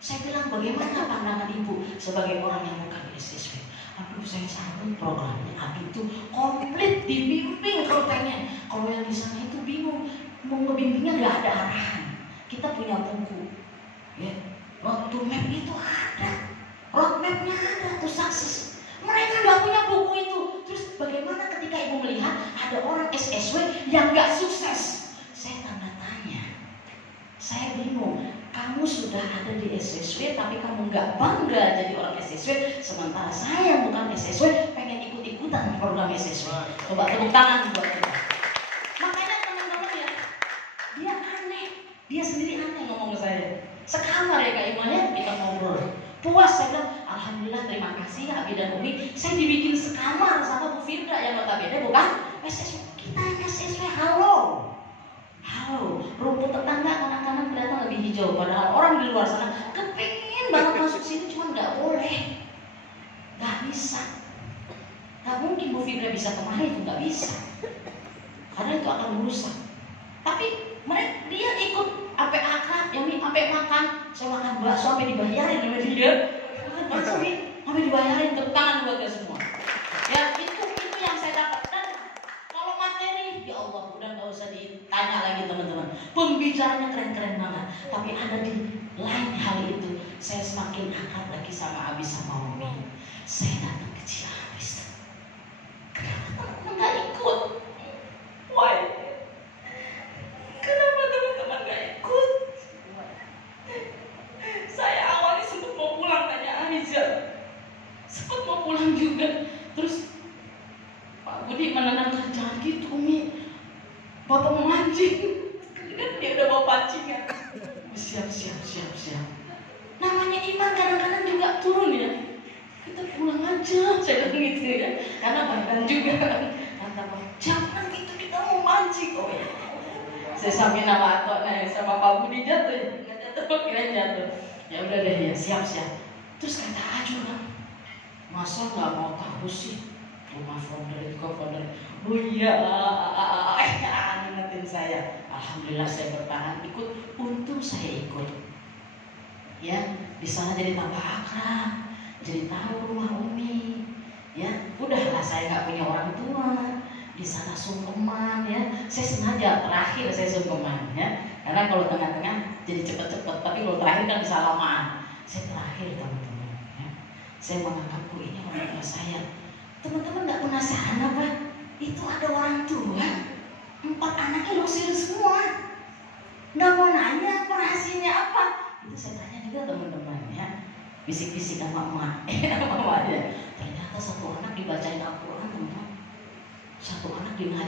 Saya bilang, bagaimana pandangan Ibu sebagai orang yang bukan di SSW? Aduh, saya sambut programnya. Aduh, itu komplit dibimbing kalau pengen. Kalau yang di sana itu bingung, mau ngebimbingnya nggak ada arahan. Kita punya buku, ya, roadmap itu ada, roadmapnya ada tuh sukses. Mereka nggak punya buku itu. Terus bagaimana ketika Ibu melihat ada orang SSW yang nggak sukses? Saya tanda tanya. Saya bingung. Kamu sudah ada di SSW tapi kamu nggak bangga jadi orang SSW, sementara saya yang bukan SSW pengen ikut-ikutan program SSW. Coba tepuk tangan buat kita. Makanya teman-teman ya, dia aneh, dia sendiri aneh ngomong ke saya. Sekamar ya Kak Iman ya, kita ngobrol. Puas, saya bilang, alhamdulillah terima kasih ya Abi dan Umi. Saya dibikin sekamar sama Bu Firda yang notabene bukan SSW. Kita yang SSW, halo, rumput tetangga kanan-kanan kelihatan lebih hijau. Padahal orang di luar sana kepingin banget masuk sini, cuma nggak boleh, nggak bisa. Nggak mungkin Bu Fibra bisa kemari, itu nggak bisa, karena itu akan merusak. Tapi dia ikut sampai akrab, yang ini sampai makan. Saya makan bakso sampai dibayarin sama dia. Makan bakso sampai dibayarin, tepuk tangan buat dia semua. Ya itu yang saya dapat. Dan kalau materi, ya Allah, udah nggak usah ditanya lagi teman-teman. Pembicaranya keren-keren banget. Tapi ada di lain hal itu, saya semakin akrab lagi sama Abi sama Umi. Saya datang ke Ciamis. Kenapa teman-teman nggak ikut? Why? Kenapa teman-teman nggak ikut? Saya awalnya sempat mau pulang, tanya Ariza. Sempat mau pulang juga. Terus Pak Budi menenangkan, jangan gitu Umi, Bapak mau mancing. Kan dia udah bawa pancingan. Siap. Namanya iman kadang-kadang juga turun ya. Kita pulang aja, saya bilang gitu ya. Karena bahkan juga kata Pak, jangan gitu, kita mau mancing. Oh ya. Saya sampai nama atau sama Pak Budi jatuh, nggak jatuh, kirain jatuh. Ya udah deh, ya siap. Terus kata Aju kan, masa nggak mau tahu sih? Rumah founder itu kok founder. Oh iya, ingetin saya. Alhamdulillah saya bertahan ikut. Untung saya ikut. Ya, di sana jadi tambah akrab, jadi tahu rumah Umi. Ya, udahlah saya nggak punya orang tua. Di sana sungkeman ya. Saya sengaja terakhir saya sungkeman ya. Karena kalau tengah-tengah jadi cepet-cepet. Tapi kalau terakhir kan bisa lamaan. Saya terakhir teman-teman. Ya. Saya menganggap ini orang tua saya. Teman-teman nggak penasaran apa? Itu ada orang tua, 4 anaknya loksir semua. Nggak mau nanya rahasianya apa? Itu saya tanya juga teman-teman ya. Bisik-bisik sama emak, emak aja. Ternyata satu anak dibacain Al-Quran teman-teman. Satu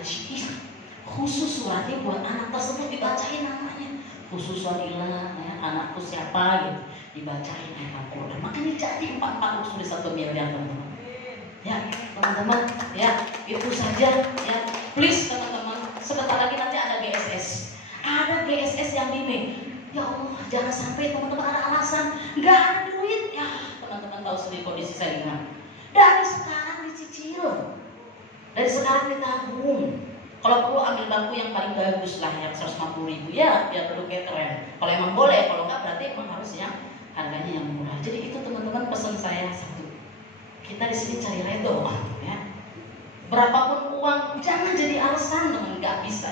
PIC, khusus suratnya buat anak tersebut dibacain namanya, khusus Wadila, ya, anakku siapa gitu, dibacain Al-Quran. Makanya jadi 4 usul di 1 miliar teman-teman. Ya teman-teman, ya itu saja ya. Please teman-teman, sebentar lagi nanti ada GSS. Ada GSS yang gini. Ya Allah, jangan sampai teman-teman ada alasan nggak ada duit. Ya teman-teman tahu sendiri kondisi saya gimana. Dari sekarang dicicil, dari sekarang ditabung. Kalau perlu ambil bangku yang paling bagus lah, yang 150.000 ya, biar produknya keren. Kalau emang boleh, kalau nggak berarti emang harus yang harganya yang murah. Jadi itu teman-teman pesan saya satu. Kita di sini cari ridho, ya. Berapapun uang, jangan jadi alasan, teman. Nggak bisa,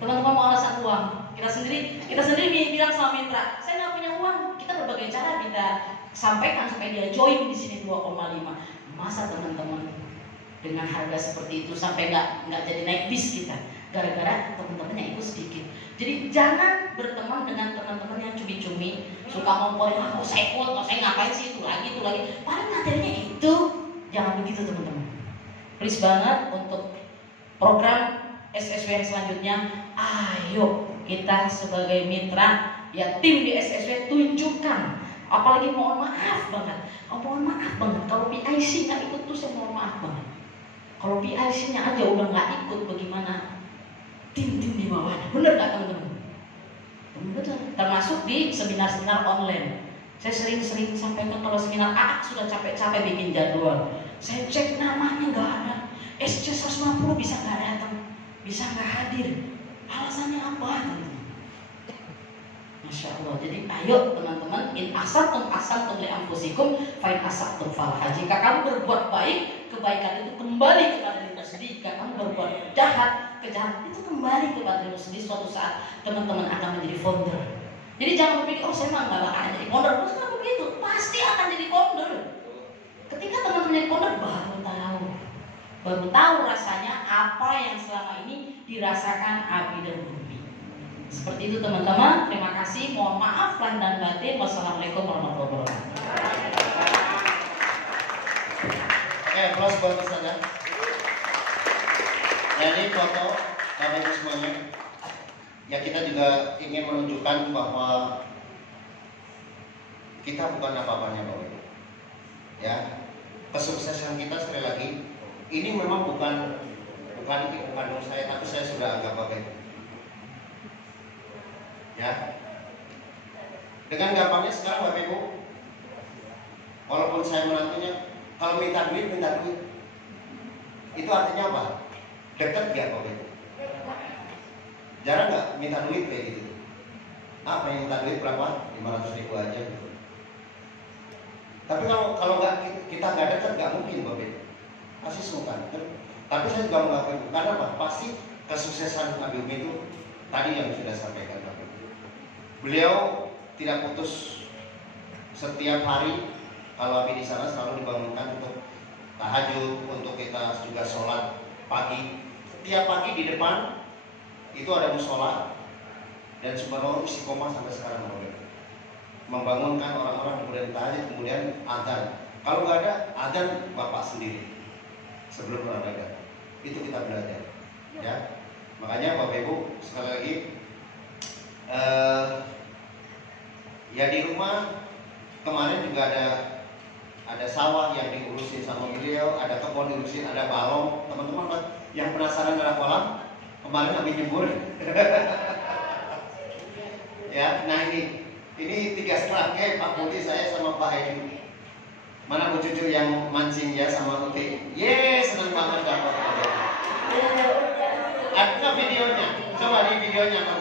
Teman-teman mau alasan uang, kita sendiri bilang sama mitra, saya nggak punya uang. Kita berbagai cara kita sampaikan supaya dia join di sini 2,5. Masa teman-teman dengan harga seperti itu sampai nggak jadi naik bis kita, gara-gara teman-temannya ikut sedikit. Jadi jangan berteman dengan teman-teman yang cumi-cumi, suka ngomporin, oh saya ikut, oh saya ngapain sih itu lagi. Paling materinya itu, jangan begitu teman-teman. Please banget untuk program SSW yang selanjutnya, ayo kita sebagai mitra, ya tim di SSW tunjukkan. Apalagi mohon maaf banget, kalau PIC nggak ikut tuh saya mohon maaf banget. Kalau PIC-nya aja udah nggak ikut, bagaimana tim-tim di bawahnya? Bener nggak teman-teman? Betul. Termasuk di seminar-seminar online. Saya sering sampaikan kalau seminar A sudah capek-capek bikin jadwal. Saya cek namanya nggak ada. SC 150 bisa nggak datang, bisa nggak hadir. Alasannya apa? Masya Allah. Jadi ayo teman-teman, in asatum li anfusikum, fa in asatum falaha. Jika kamu berbuat baik, kebaikan itu kembali kepada diri sendiri. Jika kamu berbuat jahat, kejahatan itu kembali kepada diri sendiri. Suatu saat teman-teman akan menjadi founder. Jadi jangan berpikir, oh saya mah nggak bakalan jadi founder. Bukan begitu, pasti akan jadi founder. Ketika teman-teman jadi founder, baru tahu rasanya apa yang selama ini dirasakan Abi dan Umi. Seperti itu teman-teman. Terima kasih. Mohon maaf lahir dan batin. Wassalamualaikum warahmatullahi wabarakatuh. Oke, plus buat sana. Jadi foto Bapak Ibu semuanya. Ya kita juga ingin menunjukkan bahwa kita bukan apa-apanya Bapak Ibu. Ya, kesuksesan kita sekali lagi ini memang bukan ibu saya, tapi saya sudah anggap Bapak Ibu. Ya, dengan gampangnya sekarang Bapak Ibu, walaupun saya menantunya, kalau minta duit, itu artinya apa? Dekat gak Bapak Ibu? Jarang nggak minta duit kayak gitu. Apa yang minta duit berapa? 500.000 aja gitu. Tapi kalau nggak kita nggak dekat, nggak mungkin Bapak Ibu. Pasti sungkan. Tapi saya juga mengakui, karena apa? Pasti kesuksesan Abi Umi itu tadi yang sudah sampaikan Bapak Ibu. Beliau tidak putus setiap hari. Kalau Abi di sana selalu dibangunkan untuk tahajud, untuk kita juga sholat pagi. Setiap pagi di depan itu ada musola dan subhanallah istiqomah sampai sekarang Bapak Ibu. Membangunkan orang-orang kemudian tahajud, kemudian adzan. Kalau nggak ada adzan Bapak sendiri sebelum berangkat. Itu kita belajar. Ya, makanya Bapak Ibu sekali lagi. Ya di rumah kemarin juga ada sawah yang diurusin sama beliau, ada kebun diurusin, ada balong. Teman-teman yang penasaran ada kolam, kemarin kami nyebur. Ya, nah ini 3,5 Pak Budi, saya sama Pak Edi. Mana Bu Cucu yang mancing ya sama Uti? Senang banget dapat. Ada videonya? Coba di videonya Pak.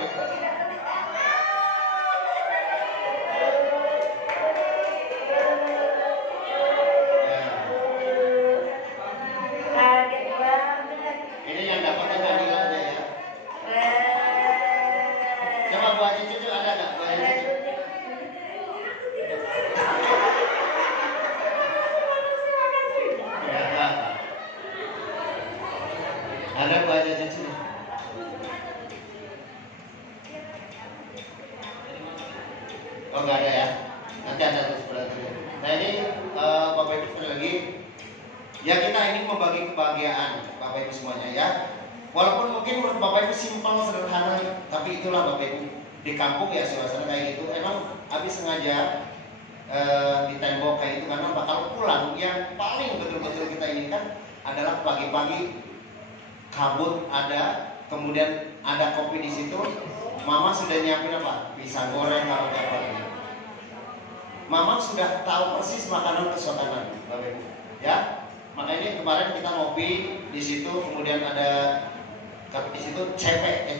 Oh nggak ada ya, nanti ada tuh sebelah itu. Nah ini Bapak Ibu sekali lagi Ya kita ingin membagi kebahagiaan Bapak Ibu semuanya ya. Walaupun mungkin menurut Bapak Ibu simpel sederhana, tapi itulah Bapak Ibu di kampung ya suasana kayak gitu. Emang habis sengaja di tembok kayak itu karena bakal pulang. Yang paling betul-betul kita inginkan adalah pagi-pagi kabut ada, kemudian ada kopi di situ. Mama sudah nyiapin apa? Pisang goreng kalau tiap pagi. Mama sudah tahu persis makanan kesukaan Bapak Ibu ya. Makanya kemarin kita ngopi di situ, kemudian ada di situ cepek,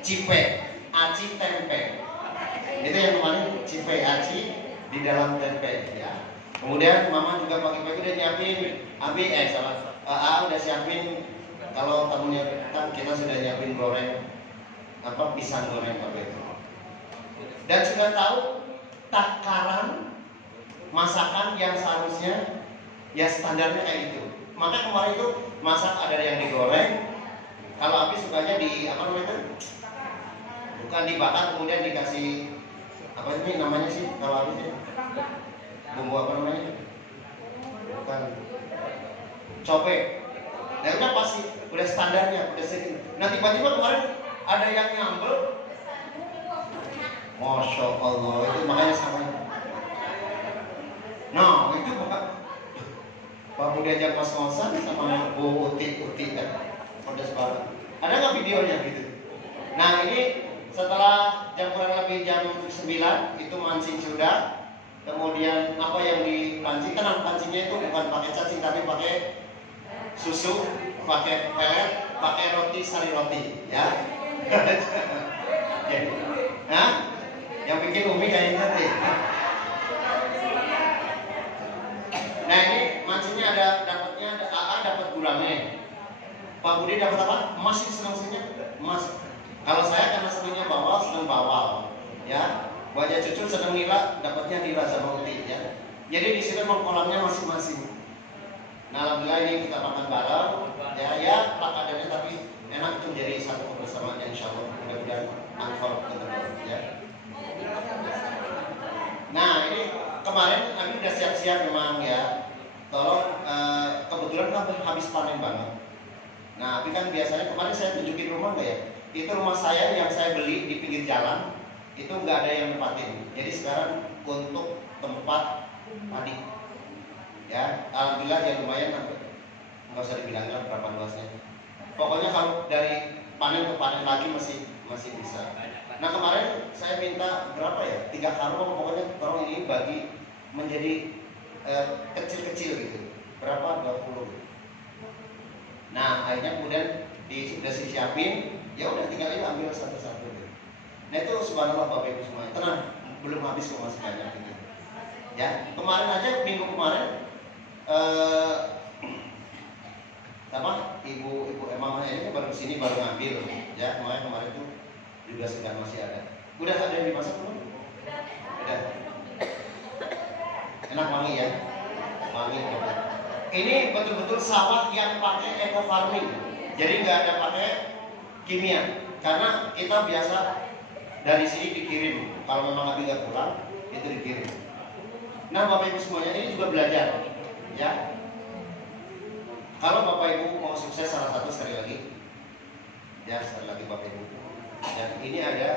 cipe, aci tempe. Itu yang kemarin cipe aci di dalam tempe ya. Kemudian mama juga pagi-pagi udah nyiapin, udah siapin. Kalau tamunya kan kita sudah nyiapin goreng pisang goreng Bapak Ibu. Dan sudah tahu takaran masakan yang seharusnya ya standarnya kayak gitu. Maka kemarin itu masak ada yang digoreng. Kalau habis sukanya di apa namanya itu? Bukan dibakar kemudian dikasih apa ini namanya sih kalau habisnya? Bumbu apa namanya? Bukan cobek. Nah udah pasti udah standarnya, udah segini. Nah tiba-tiba kemarin ada yang nyambel. Masya Allah, itu makanya sama. Nah itu Pak Budi ajak kos-kosan sama Bu Uti kan, pedas banget. Ada nggak videonya gitu? Nah ini setelah kurang lebih jam 9 itu mancing sudah. Kemudian apa yang dipancing, tenang pancingnya itu bukan pakai cacing tapi pakai susu, pakai pelet, pakai roti sari roti, ya. Jadi, nah, yang bikin Umi kayaknya nanti. Nah ini mancingnya dapatnya ada AA dapat gulanya. Pak Budi dapat apa? Emas ini senang-senangnya emas. Kalau saya karena senangnya bawal, senang bawal, ya. Wajah cucu senang nila, dapatnya nila sama uti, ya. Jadi di situ memang kolamnya masing-masing. Nah alhamdulillah ini kita makan bareng, ya tak adanya tapi enak itu jadi satu kebersamaan insya Allah. Mudah-mudahan angkor teman-teman, ya. Nah ini kemarin kami udah siap-siap memang ya. Tolong kebetulan kan habis panen banget. Nah tapi kan biasanya kemarin saya tunjukin rumah nggak ya? Itu rumah saya yang saya beli di pinggir jalan itu nggak ada yang nempatin. Jadi sekarang untuk tempat padi, ya alhamdulillah ya lumayan, nggak usah dibilang berapa luasnya. Pokoknya kalau dari panen ke panen lagi masih bisa. Nah kemarin saya minta berapa ya? 3 karung pokoknya tolong ini bagi menjadi kecil-kecil gitu. Berapa? 20. Nah akhirnya kemudian sudah disiapin, ya udah tinggal ambil satu-satu. Gitu. Nah itu subhanallah Bapak Ibu semuanya, tenang, belum habis kok masih banyak gitu. Ya kemarin aja minggu kemarin ibu Mama ini baru kesini baru ngambil, ya kemarin itu juga sedang masih ada. Udah ada yang dimasak belum? Udah. Enak wangi ya, wangi. Ini betul-betul sawah yang pakai eco farming, jadi nggak ada pakai kimia. Karena kita biasa dari sini dikirim, kalau memang habis nggak pulang itu dikirim. Nah Bapak Ibu semuanya ini juga belajar, ya. Kalau Bapak Ibu mau sukses salah satu sekali lagi Bapak Ibu. Dan ini ada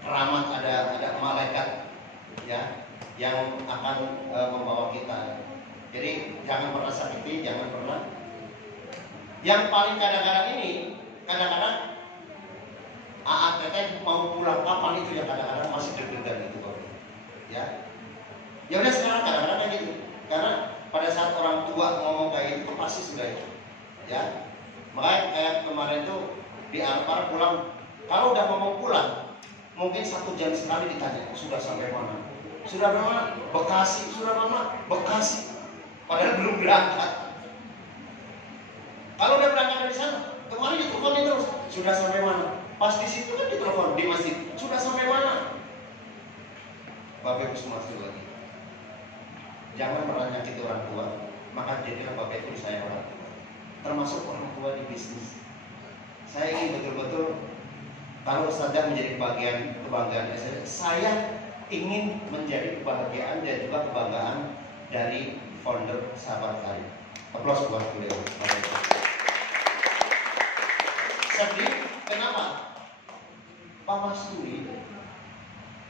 keramat, ada malaikat, ya, yang akan membawa kita. Jadi jangan pernah sakiti, jangan pernah. Yang paling kadang-kadang teteh mau pulang kapan itu ya kadang-kadang masih deg-degan gitu Bapak. Ya. Ya udah sekarang kadang-kadang kayak gitu. Karena pada saat orang tua ngomong kayak itu pasti sudah itu. Ya. Makanya kayak kemarin itu di Alpar pulang, kalau udah mau pulang, mungkin 1 jam sekali ditanya, sudah sampai mana? Sudah mana? Bekasi. Sudah mana? Bekasi. Padahal belum berangkat. Kalau udah berangkat dari sana, kemarin diteleponin terus, sudah sampai mana? Pas di situ kan ditelepon di masjid, sudah sampai mana? Bapak Ibu semua sekali lagi, jangan pernah nyakiti orang tua, maka jadilah Bapak Ibu sayang orang tua, termasuk orang tua di bisnis. Saya ingin betul-betul kalau saja menjadi kebanggaan saya ingin menjadi kebahagiaan dan juga kebanggaan dari founder Sahabat Karya. Aplaus buat beliau. Sedih, kenapa? Pak Masuri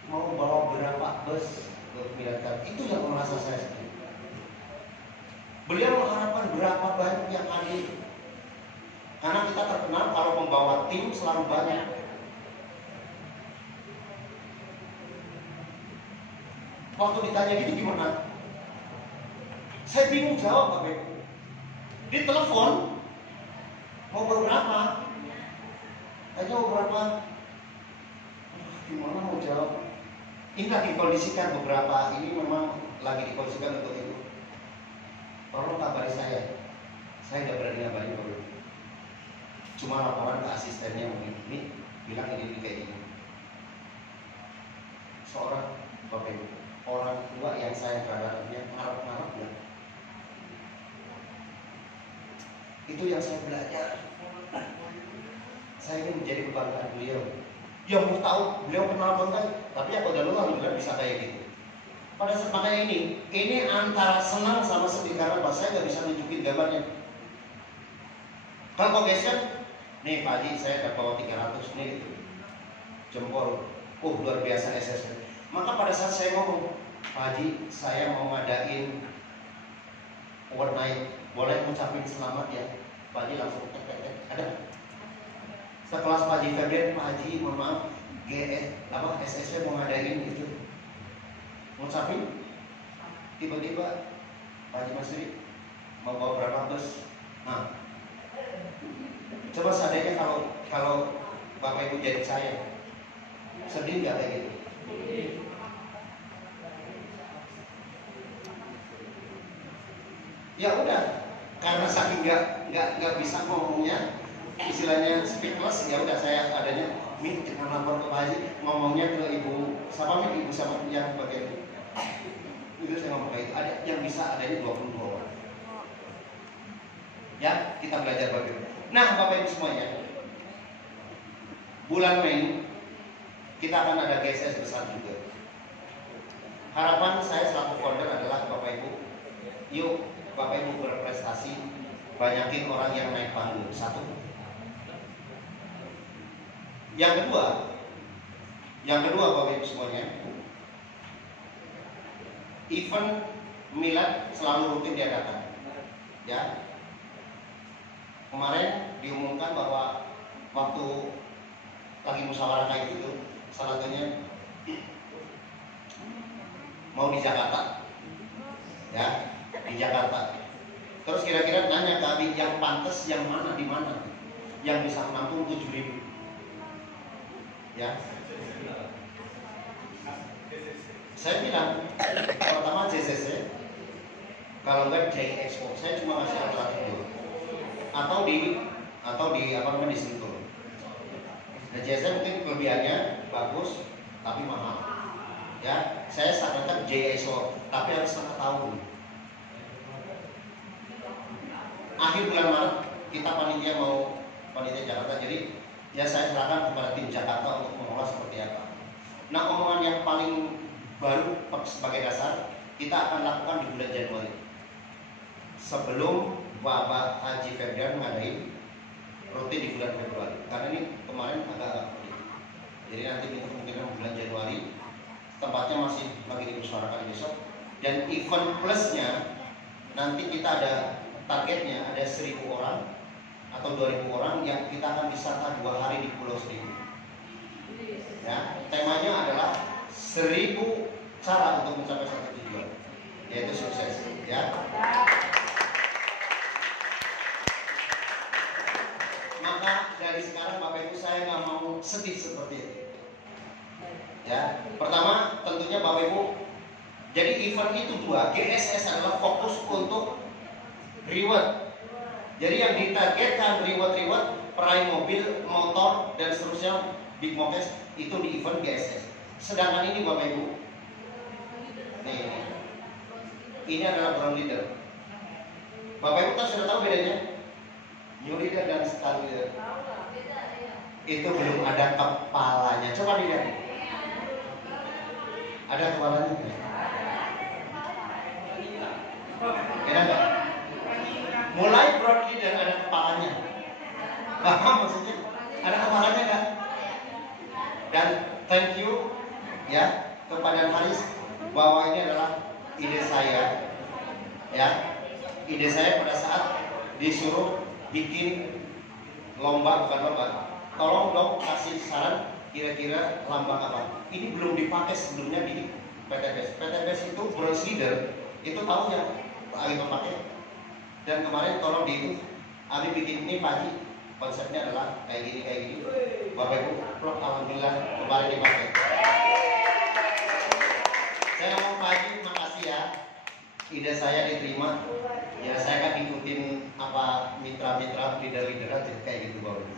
mau bawa berapa bus ke militer, itu yang merasa saya sedih. Beliau mengharapkan berapa banyak yang hadir, karena kita terkenal kalau membawa tim selalu banyak. Waktu ditanya gitu gimana? Saya bingung jawab, Pak Beku. Ditelepon, mau berapa? Tanya mau berapa? Gimana mau jawab? Ini lagi dikondisikan beberapa, ini memang lagi dikondisikan untuk itu. Tolong kabari saya nggak berani ngabarin dulu. Cuma laporan ke asistennya mungkin, ini bilang ini kayak gini. Seorang Bapak Ibu, orang tua yang saya berharapnya ngarep-ngarep ya. Itu yang saya belajar. Saya ingin menjadi kebanggaan beliau. Yang mau tahu beliau kenal banget, tapi aku udah alhamdulillah bisa kayak gitu. Pada saat makanya ini antara senang sama sedih karena saya nggak bisa nunjukin gambarnya. Kalau kau geser, nih Pak Haji saya dapat bawa 300 nih gitu. Jempol, luar biasa SSB. Maka pada saat saya ngomong, Pak Haji saya mau ngadain overnight, boleh ngucapin selamat ya? Pak Haji langsung ada. Sekelas Pak Haji Febrian, Pak Haji mohon maaf, SSB mau ngadain itu. Ngucapin, tiba-tiba Pak Haji Masri mau bawa berapa bus? Nah, coba seandainya kalau Bapak Ibu jadi saya, sedih nggak kayak gitu? Ya udah, karena saking nggak bisa ngomongnya, istilahnya speechless, ya udah saya adanya jangan lapor ke Pak Haji, ngomongnya ke ibu sama yang bagian itu saya ngomong kayak itu. Ada yang bisa adanya 22 orang. Ya, kita belajar bagaimana. Nah, Bapak Ibu semuanya, bulan Mei kita akan ada GSS besar juga. Harapan saya selaku founder adalah Bapak Ibu, yuk Bapak Ibu berprestasi, banyakin orang yang naik panggung. Satu. Yang kedua Bapak Ibu semuanya, event milad selalu rutin diadakan. Ya. Kemarin diumumkan bahwa waktu lagi musyawarah kayak gitu, salah satunya mau di Jakarta, ya di Jakarta. Terus kira-kira nanya ke Abi yang pantas yang mana di mana, yang bisa menampung 7.000, ya. Saya bilang pertama JCC, kalau enggak J Expo, saya cuma ngasih alternatif dulu. Atau di apa namanya di Sentul. Nah, JSM mungkin kelebihannya bagus tapi mahal. Ya, saya sarankan JSO, tapi harus 1 tahun. Akhir bulan Maret kita panitia Jakarta, jadi ya saya serahkan kepada tim Jakarta untuk mengolah seperti apa. Nah, omongan yang paling baru sebagai dasar kita akan lakukan di bulan Januari. Sebelum Bapak Haji Febrian ngadain rutin di bulan Februari, karena ini kemarin agak pelik. Jadi nanti kita kemungkinan bulan Januari, tempatnya masih lagi dimusyawarahkan besok. Dan event plusnya nanti kita ada targetnya ada 1.000 orang atau 2.000 orang yang kita akan wisata 2 hari di Pulau Seribu. Ya, temanya adalah 1.000 cara untuk mencapai satu tujuan, yaitu sukses. Ya. Maka dari sekarang Bapak Ibu saya nggak mau sedih seperti itu. Ya, pertama tentunya Bapak Ibu, jadi event itu 2, GSS adalah fokus untuk reward. Jadi yang ditargetkan reward peraih mobil, motor dan seterusnya Big Mokes itu di event GSS. Sedangkan ini Bapak Ibu, nih, ini adalah ground leader. Bapak Ibu kan sudah tahu bedanya new leader dan star leader. Itu belum ada kepalanya. Coba dilihat. Ada kepalanya? bahwa ini adalah ide saya, ya. Ide saya pada saat disuruh bikin lomba, bukan lomba. Tolong dong kasih saran kira-kira lambang apa. Ini belum dipakai sebelumnya di PTBS. PTBS itu bronze leader, itu tahu ya Abi pakai. Dan kemarin tolong di Abi bikin ini pagi. Konsepnya adalah kayak gini. Bapak Ibu, vlog alhamdulillah kemarin dipakai. Saya mau pagi, makasih ya. Ide saya diterima. Ya saya kan ngikutin apa mitra-mitra leader-leader aja kayak gitu Bapak Ibu.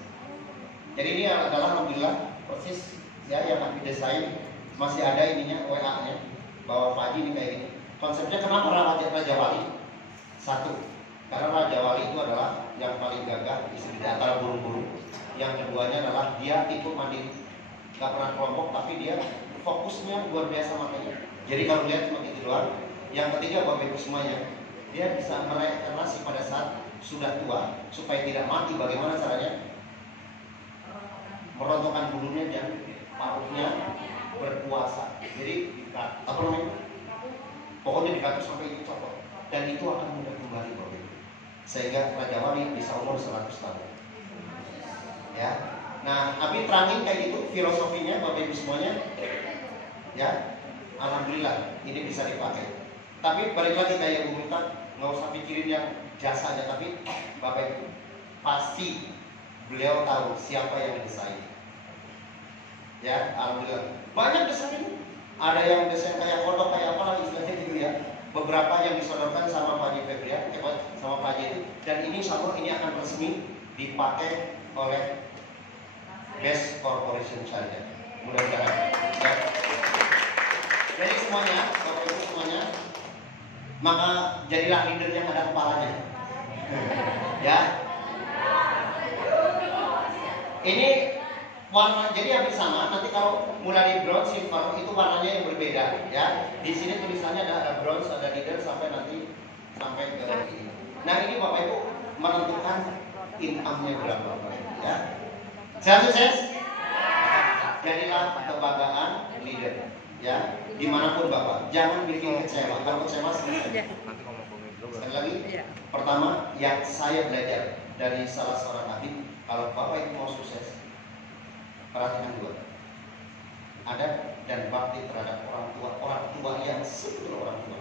Jadi ini adalah alhamdulillah persis ya yang Abi desain, masih ada ininya WA-nya bahwa pagi ini kayak gini. Konsepnya kenapa Raja Wali? Satu, karena Raja Wali itu adalah yang paling gagah di antara burung-burung. Yang keduanya adalah dia tipe mandiri, gak pernah kelompok, tapi dia fokusnya luar biasa makanya. Jadi kalau lihat cuma itu doang. Yang ketiga Bapak Ibu semuanya, dia bisa mereinkarnasi pada saat sudah tua supaya tidak mati. Bagaimana caranya? Merontokkan bulunya dan paruhnya berpuasa. Jadi apa namanya? Pokoknya dikatur sampai itu copot. Dan itu akan mudah kembali Bapak Ibu. Sehingga Raja Wali bisa umur 100 tahun. Ya. Nah, Abi terangin kayak gitu filosofinya Bapak Ibu semuanya. Ya. Alhamdulillah ini bisa dipakai. Tapi balik lagi kayak Bu Minta, nggak usah pikirin yang jasanya, tapi Bapak Ibu pasti beliau tahu siapa yang desain. Ya, alhamdulillah. Banyak desain. Ada yang desain kayak kodok kayak apa lah istilahnya gitu ya. Beberapa yang disodorkan sama Pak Haji Febrian, sama Pak Haji itu. Dan ini insya Allah ini akan resmi dipakai oleh Best Corporation saja. Mudah-mudahan. Ya. Jadi semuanya, Bapak Ibu semuanya, maka jadilah leader yang ada kepalanya. Ya. Ini warna jadi hampir sama. Nanti kalau mulai di bronze, silver itu warnanya yang berbeda. Ya. Di sini tulisannya ada bronze, ada leader sampai nanti sampai ke ini. Nah ini Bapak Ibu menentukan income-nya berapa. Ya. Sehat sukses. Jadilah kebanggaan leader. Ya, dimanapun Bapak, jangan bikin kecewa. Kalau kecewa selesai. Sekali lagi, pertama yang saya belajar dari salah seorang habib, kalau Bapak itu mau sukses, perhatikan dua. Adab dan bakti terhadap orang tua yang sebetulnya orang tua.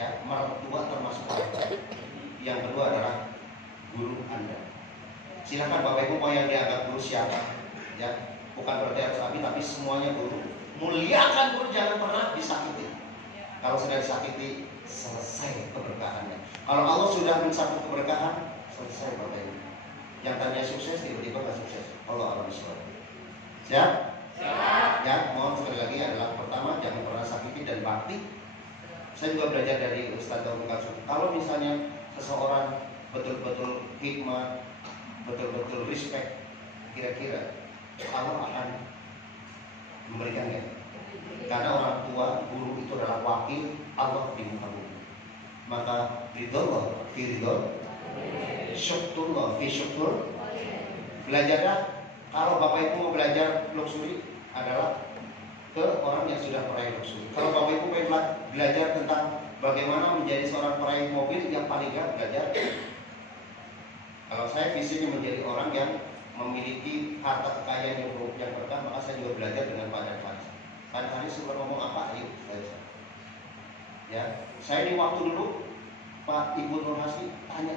Ya, mertua termasuk orang tua. Yang kedua adalah guru Anda. Silakan Bapak Ibu mau yang dianggap guru siapa, ya, bukan berarti harus habib, tapi semuanya guru. Muliakan guru, jangan pernah disakiti. Kalau sudah disakiti, selesai keberkahannya. Kalau Allah sudah mencabut keberkahan, selesai Bapak Ibu. Yang tadinya sukses tiba-tiba nggak sukses. Allah akan disuruh. Siap? Ya, mohon sekali lagi adalah pertama jangan pernah sakiti dan bakti. Saya juga belajar dari Ustaz Daud Kalsum. Kalau misalnya seseorang betul-betul hikmah, betul-betul respect, kira-kira Allah akan memberikannya. Karena orang tua, guru itu adalah wakil Allah di muka bumi. Maka ridho fi ridho, syukurullah fi syukur. Belajarlah. Kalau Bapak Ibu mau belajar luxury adalah ke orang yang sudah peraih luxury. Kalau Bapak Ibu pengen belajar tentang bagaimana menjadi seorang peraih mobil, yang paling gak belajar. Kalau saya visinya menjadi orang yang memiliki harta kekayaan yang berkah, maka saya juga belajar dengan Pak Dan Faris. Pak Dan Faris suka ngomong apa? Ayo, ya, saya di waktu dulu Pak Ibu Nur Hasri tanya,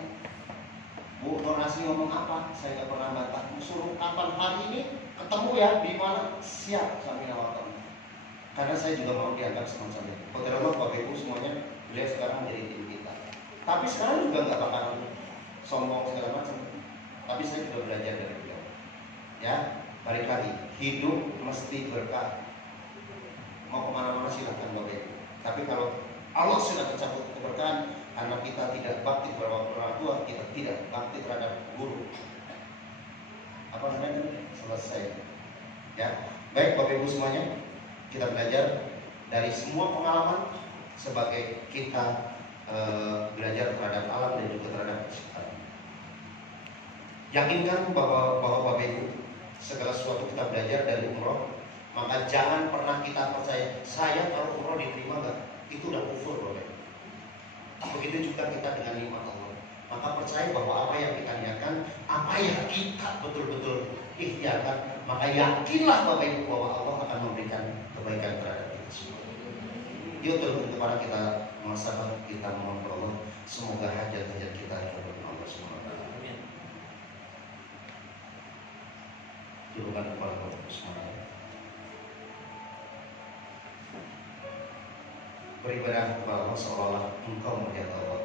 Bu Nur Hasri ngomong apa? Saya nggak pernah bantah. Suruh kapan hari ini ketemu ya di mana? Siap sambil waktu. Karena saya juga mau dianggap semacam itu. Kodarullah Bapak Ibu semuanya, beliau sekarang menjadi tim kita. Tapi sekarang juga nggak bakal sombong segala macam. Tapi saya juga belajar dari beliau. Ya, balik lagi, hidup mesti berkah. Mau kemana-mana silahkan Bapak Ibu. Tapi kalau Allah sudah mencabut keberkahan, karena kita tidak bakti kepada orang tua, kita tidak bakti terhadap guru. Apa namanya? Selesai. Ya, baik Bapak Ibu semuanya, kita belajar dari semua pengalaman sebagai kita belajar terhadap alam dan juga terhadap penciptaan. Yakinkan bahwa Bapak Ibu segala sesuatu kita belajar dari umroh Maka jangan pernah kita percaya saya kalau umroh diterima nggak, itu udah kufur loh. Begitu juga kita dengan nikmat Allah. Maka percaya bahwa apa yang kita niatkan, apa yang kita betul-betul ikhtiarkan, maka yakinlah Bapak Ibu bahwa Allah akan memberikan kebaikan terhadap kita semua. Yuk terus kepada kita masyarakat, kita mohon Allah, semoga hajat-hajat kita dikabulkan Allah SWT. Julukan kepada Allah SWT. Beribadah kepada Allah seolah-olah engkau melihat Allah.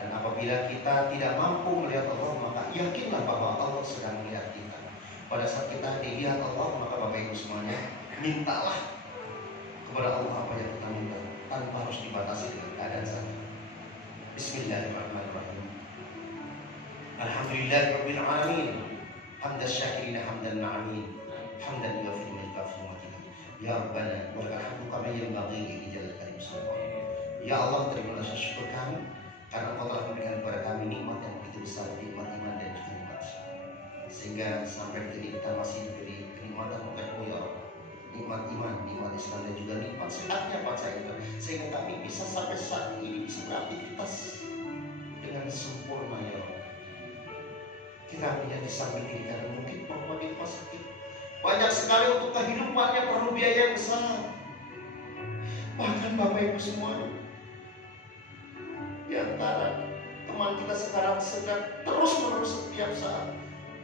Dan apabila kita tidak mampu melihat Allah, maka yakinlah bahwa Allah sedang melihat kita. Pada saat kita dilihat Allah, maka Bapak Ibu semuanya, mintalah kepada Allah apa yang kita minta, tanpa harus dibatasi dengan keadaan saja. Bismillahirrahmanirrahim. Alhamdulillahirabbil alamin. Hamdan syakirin hamdan na'amin. Hamdan yuwafiqu al-kafi wa ya Rabbana wa lakal hamdu kama yanbaghi li jalali karim subhanahu. Ya Allah, terimalah syukur kami karena Engkau telah memberikan kepada kami nikmat yang begitu besar, nikmat iman dan juga nikmat Islam. Sehingga sampai detik kita masih diberi kenikmatan oleh-Mu ya Allah. Nikmat iman, nikmat Islam dan juga nikmat sehatnya bangsa kita. Sehingga kami bisa sampai saat ini bisa beraktivitas dengan sempurna ya Allah. Kita punya di samping diri karena mungkin bahwa di rumah sakit banyak sekali untuk kehidupannya perlu biaya yang besar. Bahkan Bapak Ibu semua, di antara teman kita sekarang sedang terus-menerus setiap saat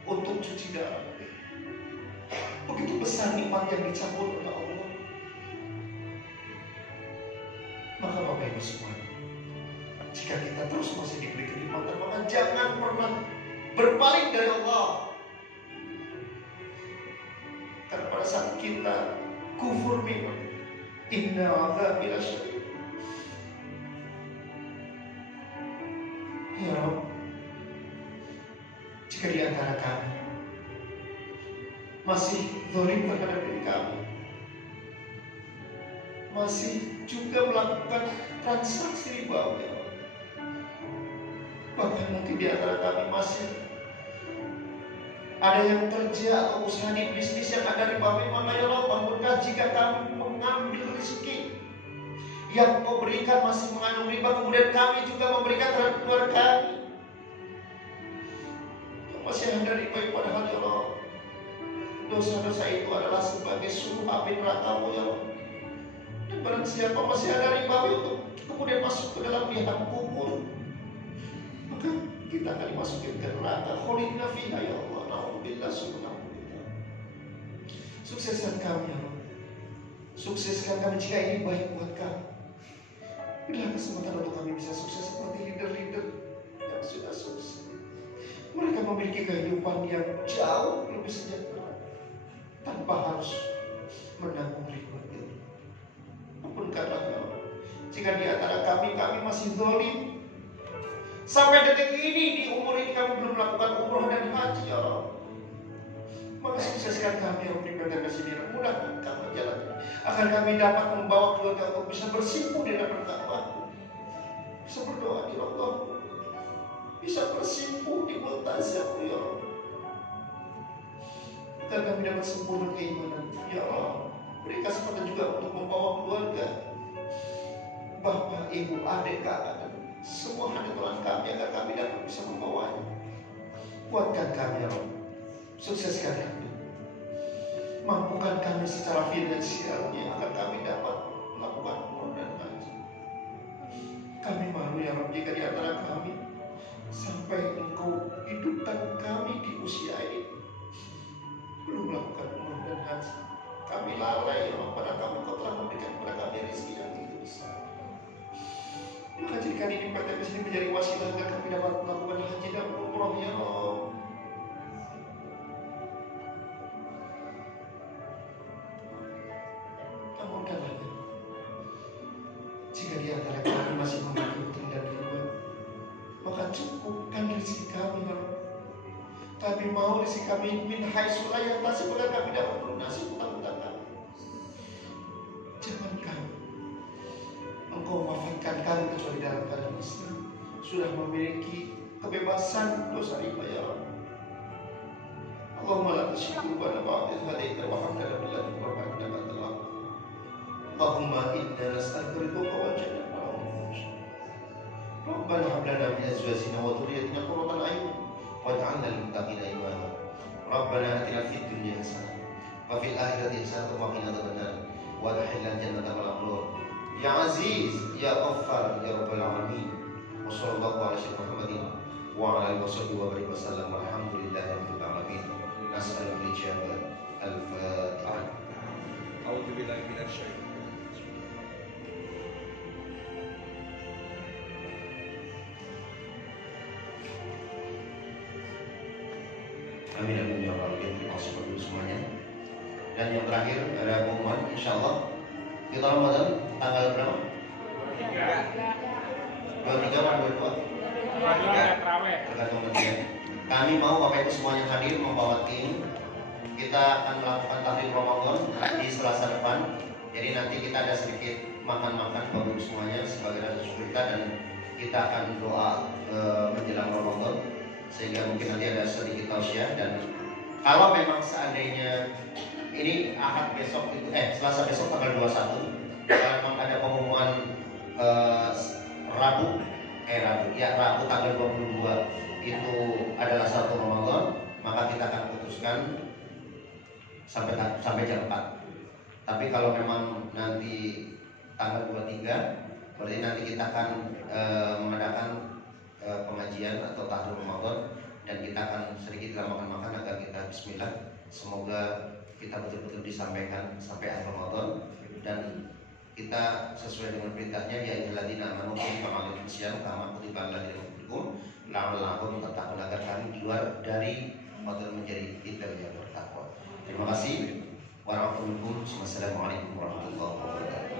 untuk cuci darah. Begitu besar nikmat yang dicabut oleh Allah. Maka Bapak Ibu semua, jika kita terus masih diberi kenikmatan, maka jangan pernah berpaling dari Allah. Karena pada saat kita kufur nikmat, inna adzabi lasyadid. Ya Rabb, jika di antara kami masih zalim terhadap diri kami, masih juga melakukan transaksi riba, ya Rabb, bahkan mungkin di antara kami masih ada yang kerja atau usaha di bisnis yang ada riba, maka ya Allah, ampunkan jika kami mengambil rezeki yang Kau berikan masih mengandung riba, kemudian kami juga memberikan terhadap keluarga kami yang masih ada riba, padahal ya Allah, dosa-dosa itu adalah sebagai sumber api neraka-Mu ya Allah. Dan barang siapa masih ada riba untuk kemudian masuk ke dalam liang kubur, maka kita akan dimasukin ke neraka. Kholidna fiha ya Allah. Alhamdulillah, subhanallah. Sukseskan kami ya Allah. Sukseskan kami jika ini baik buat kami. Berilah kesempatan untuk kami bisa sukses seperti leader-leader yang sudah sukses. Mereka memiliki kehidupan yang jauh lebih sejahtera tanpa harus menanggung riba. Ampunkanlah ya Allah, jika di antara kami masih zalim. Sampai detik ini, di umur ini kami belum melakukan umroh dan haji ya Allah. Maka sukseskan kami yang beribadah kesini, mudahkan kami jalannya, agar kami dapat membawa keluarga untuk bisa bersimpuh di dalam bertakwa, bisa berdoa di Allah, bisa bersimpuh di multazam ya Allah, agar kami dapat sempurna keimanan ya Allah. Beri kesempatan juga untuk membawa keluarga, bapak, ibu, adik, kakak, dan semua anak tuan kami, agar kami dapat bisa membawanya. Kuatkan kami ya Allah, sukseskan kami, mampukan kami secara finansialnya agar kami dapat melakukan umroh dan haji. Kami malu ya Rabb jika di antara kami sampai Engkau hidupkan kami di usia ini belum melakukan umroh dan haji. Kami lalai ya Rabb, pada kami Engkau telah memberikan kepada kami rezeki yang begitu besar. Maka jadikan ini PTP ini menjadi wasilah agar kami dapat melakukan haji dan umroh ya Rabb. Jika di antara kami masih memiliki hutang dan riba, maka cukupkan rezeki kami ya Rabb. Kami mau rezeki kami min haitsu la yahtasib, agar kami dapat melunasi hutang-hutang kami. Jangan kami Engkau wafatkan kami kecuali dalam keadaan Islam, sudah memiliki kebebasan dosa riba ya Rabb. Allahumma la tuzigh qulubana ba'da idh hadaytana wa hab lana min ladunka rahmatan innaka antal wahhab. Allahumma inna nas'aluka ridhaka wal jannata wa Rabbana hab lana min azwajina wa dhurriyyatina qurrata a'yun waj'alna lil muttaqina imama. Rabbana atina fid dunya hasanah wa fil akhirati hasanah wa qina adzabannar wa adkhilna jannata ma'al abrar. Ya Aziz, Ya Ghaffar, Ya Rabbal Alamin. Wa sallallahu ala sayyidina Muhammadin wa ala alihi wa sahbihi wa sallam. Walhamdulillahi rabbil alamin. Nas'alul ijabah. Al-Fatihah. A'udzu billahi minasy syaithanir Amin amin ya rabbal alamin. Terima kasih dulu semuanya. Dan yang terakhir ada pengumuman, insyaallah kita Ramadan tanggal berapa? 23 atau 22? Tergantung nanti ya. Kami mau Bapak Ibu semuanya hadir membawa tim. Kita akan melakukan tahdir Ramadan di Selasa depan. Jadi nanti kita ada sedikit makan-makan Bapak Ibu semuanya sebagai rasa syukur kita, dan kita akan doa menjelang Ramadan, sehingga mungkin nanti ada sedikit tausiah. Dan kalau memang seandainya ini Ahad besok itu Selasa besok tanggal 21, kalau memang ada pengumuman Rabu tanggal 22 itu adalah satu Ramadan, maka kita akan putuskan sampai jam 4. Tapi kalau memang nanti tanggal 23, berarti nanti kita akan mengadakan pengajian atau tahdir Ramadan, dan kita akan sedikit makan-makan agar kita bismillah. Semoga kita betul-betul disampaikan sampai akhir Ramadan, dan kita sesuai dengan perintahnya, ya ayyuhalladzina amanu kutiba alaikum syiyam kama kutiba alal ladzina min qablikum la'allakum tattaqun, agar kami keluar dari Ramadan menjadi kita yang bertakwa. Terima kasih. Wassalamualaikum warahmatullahi wabarakatuh.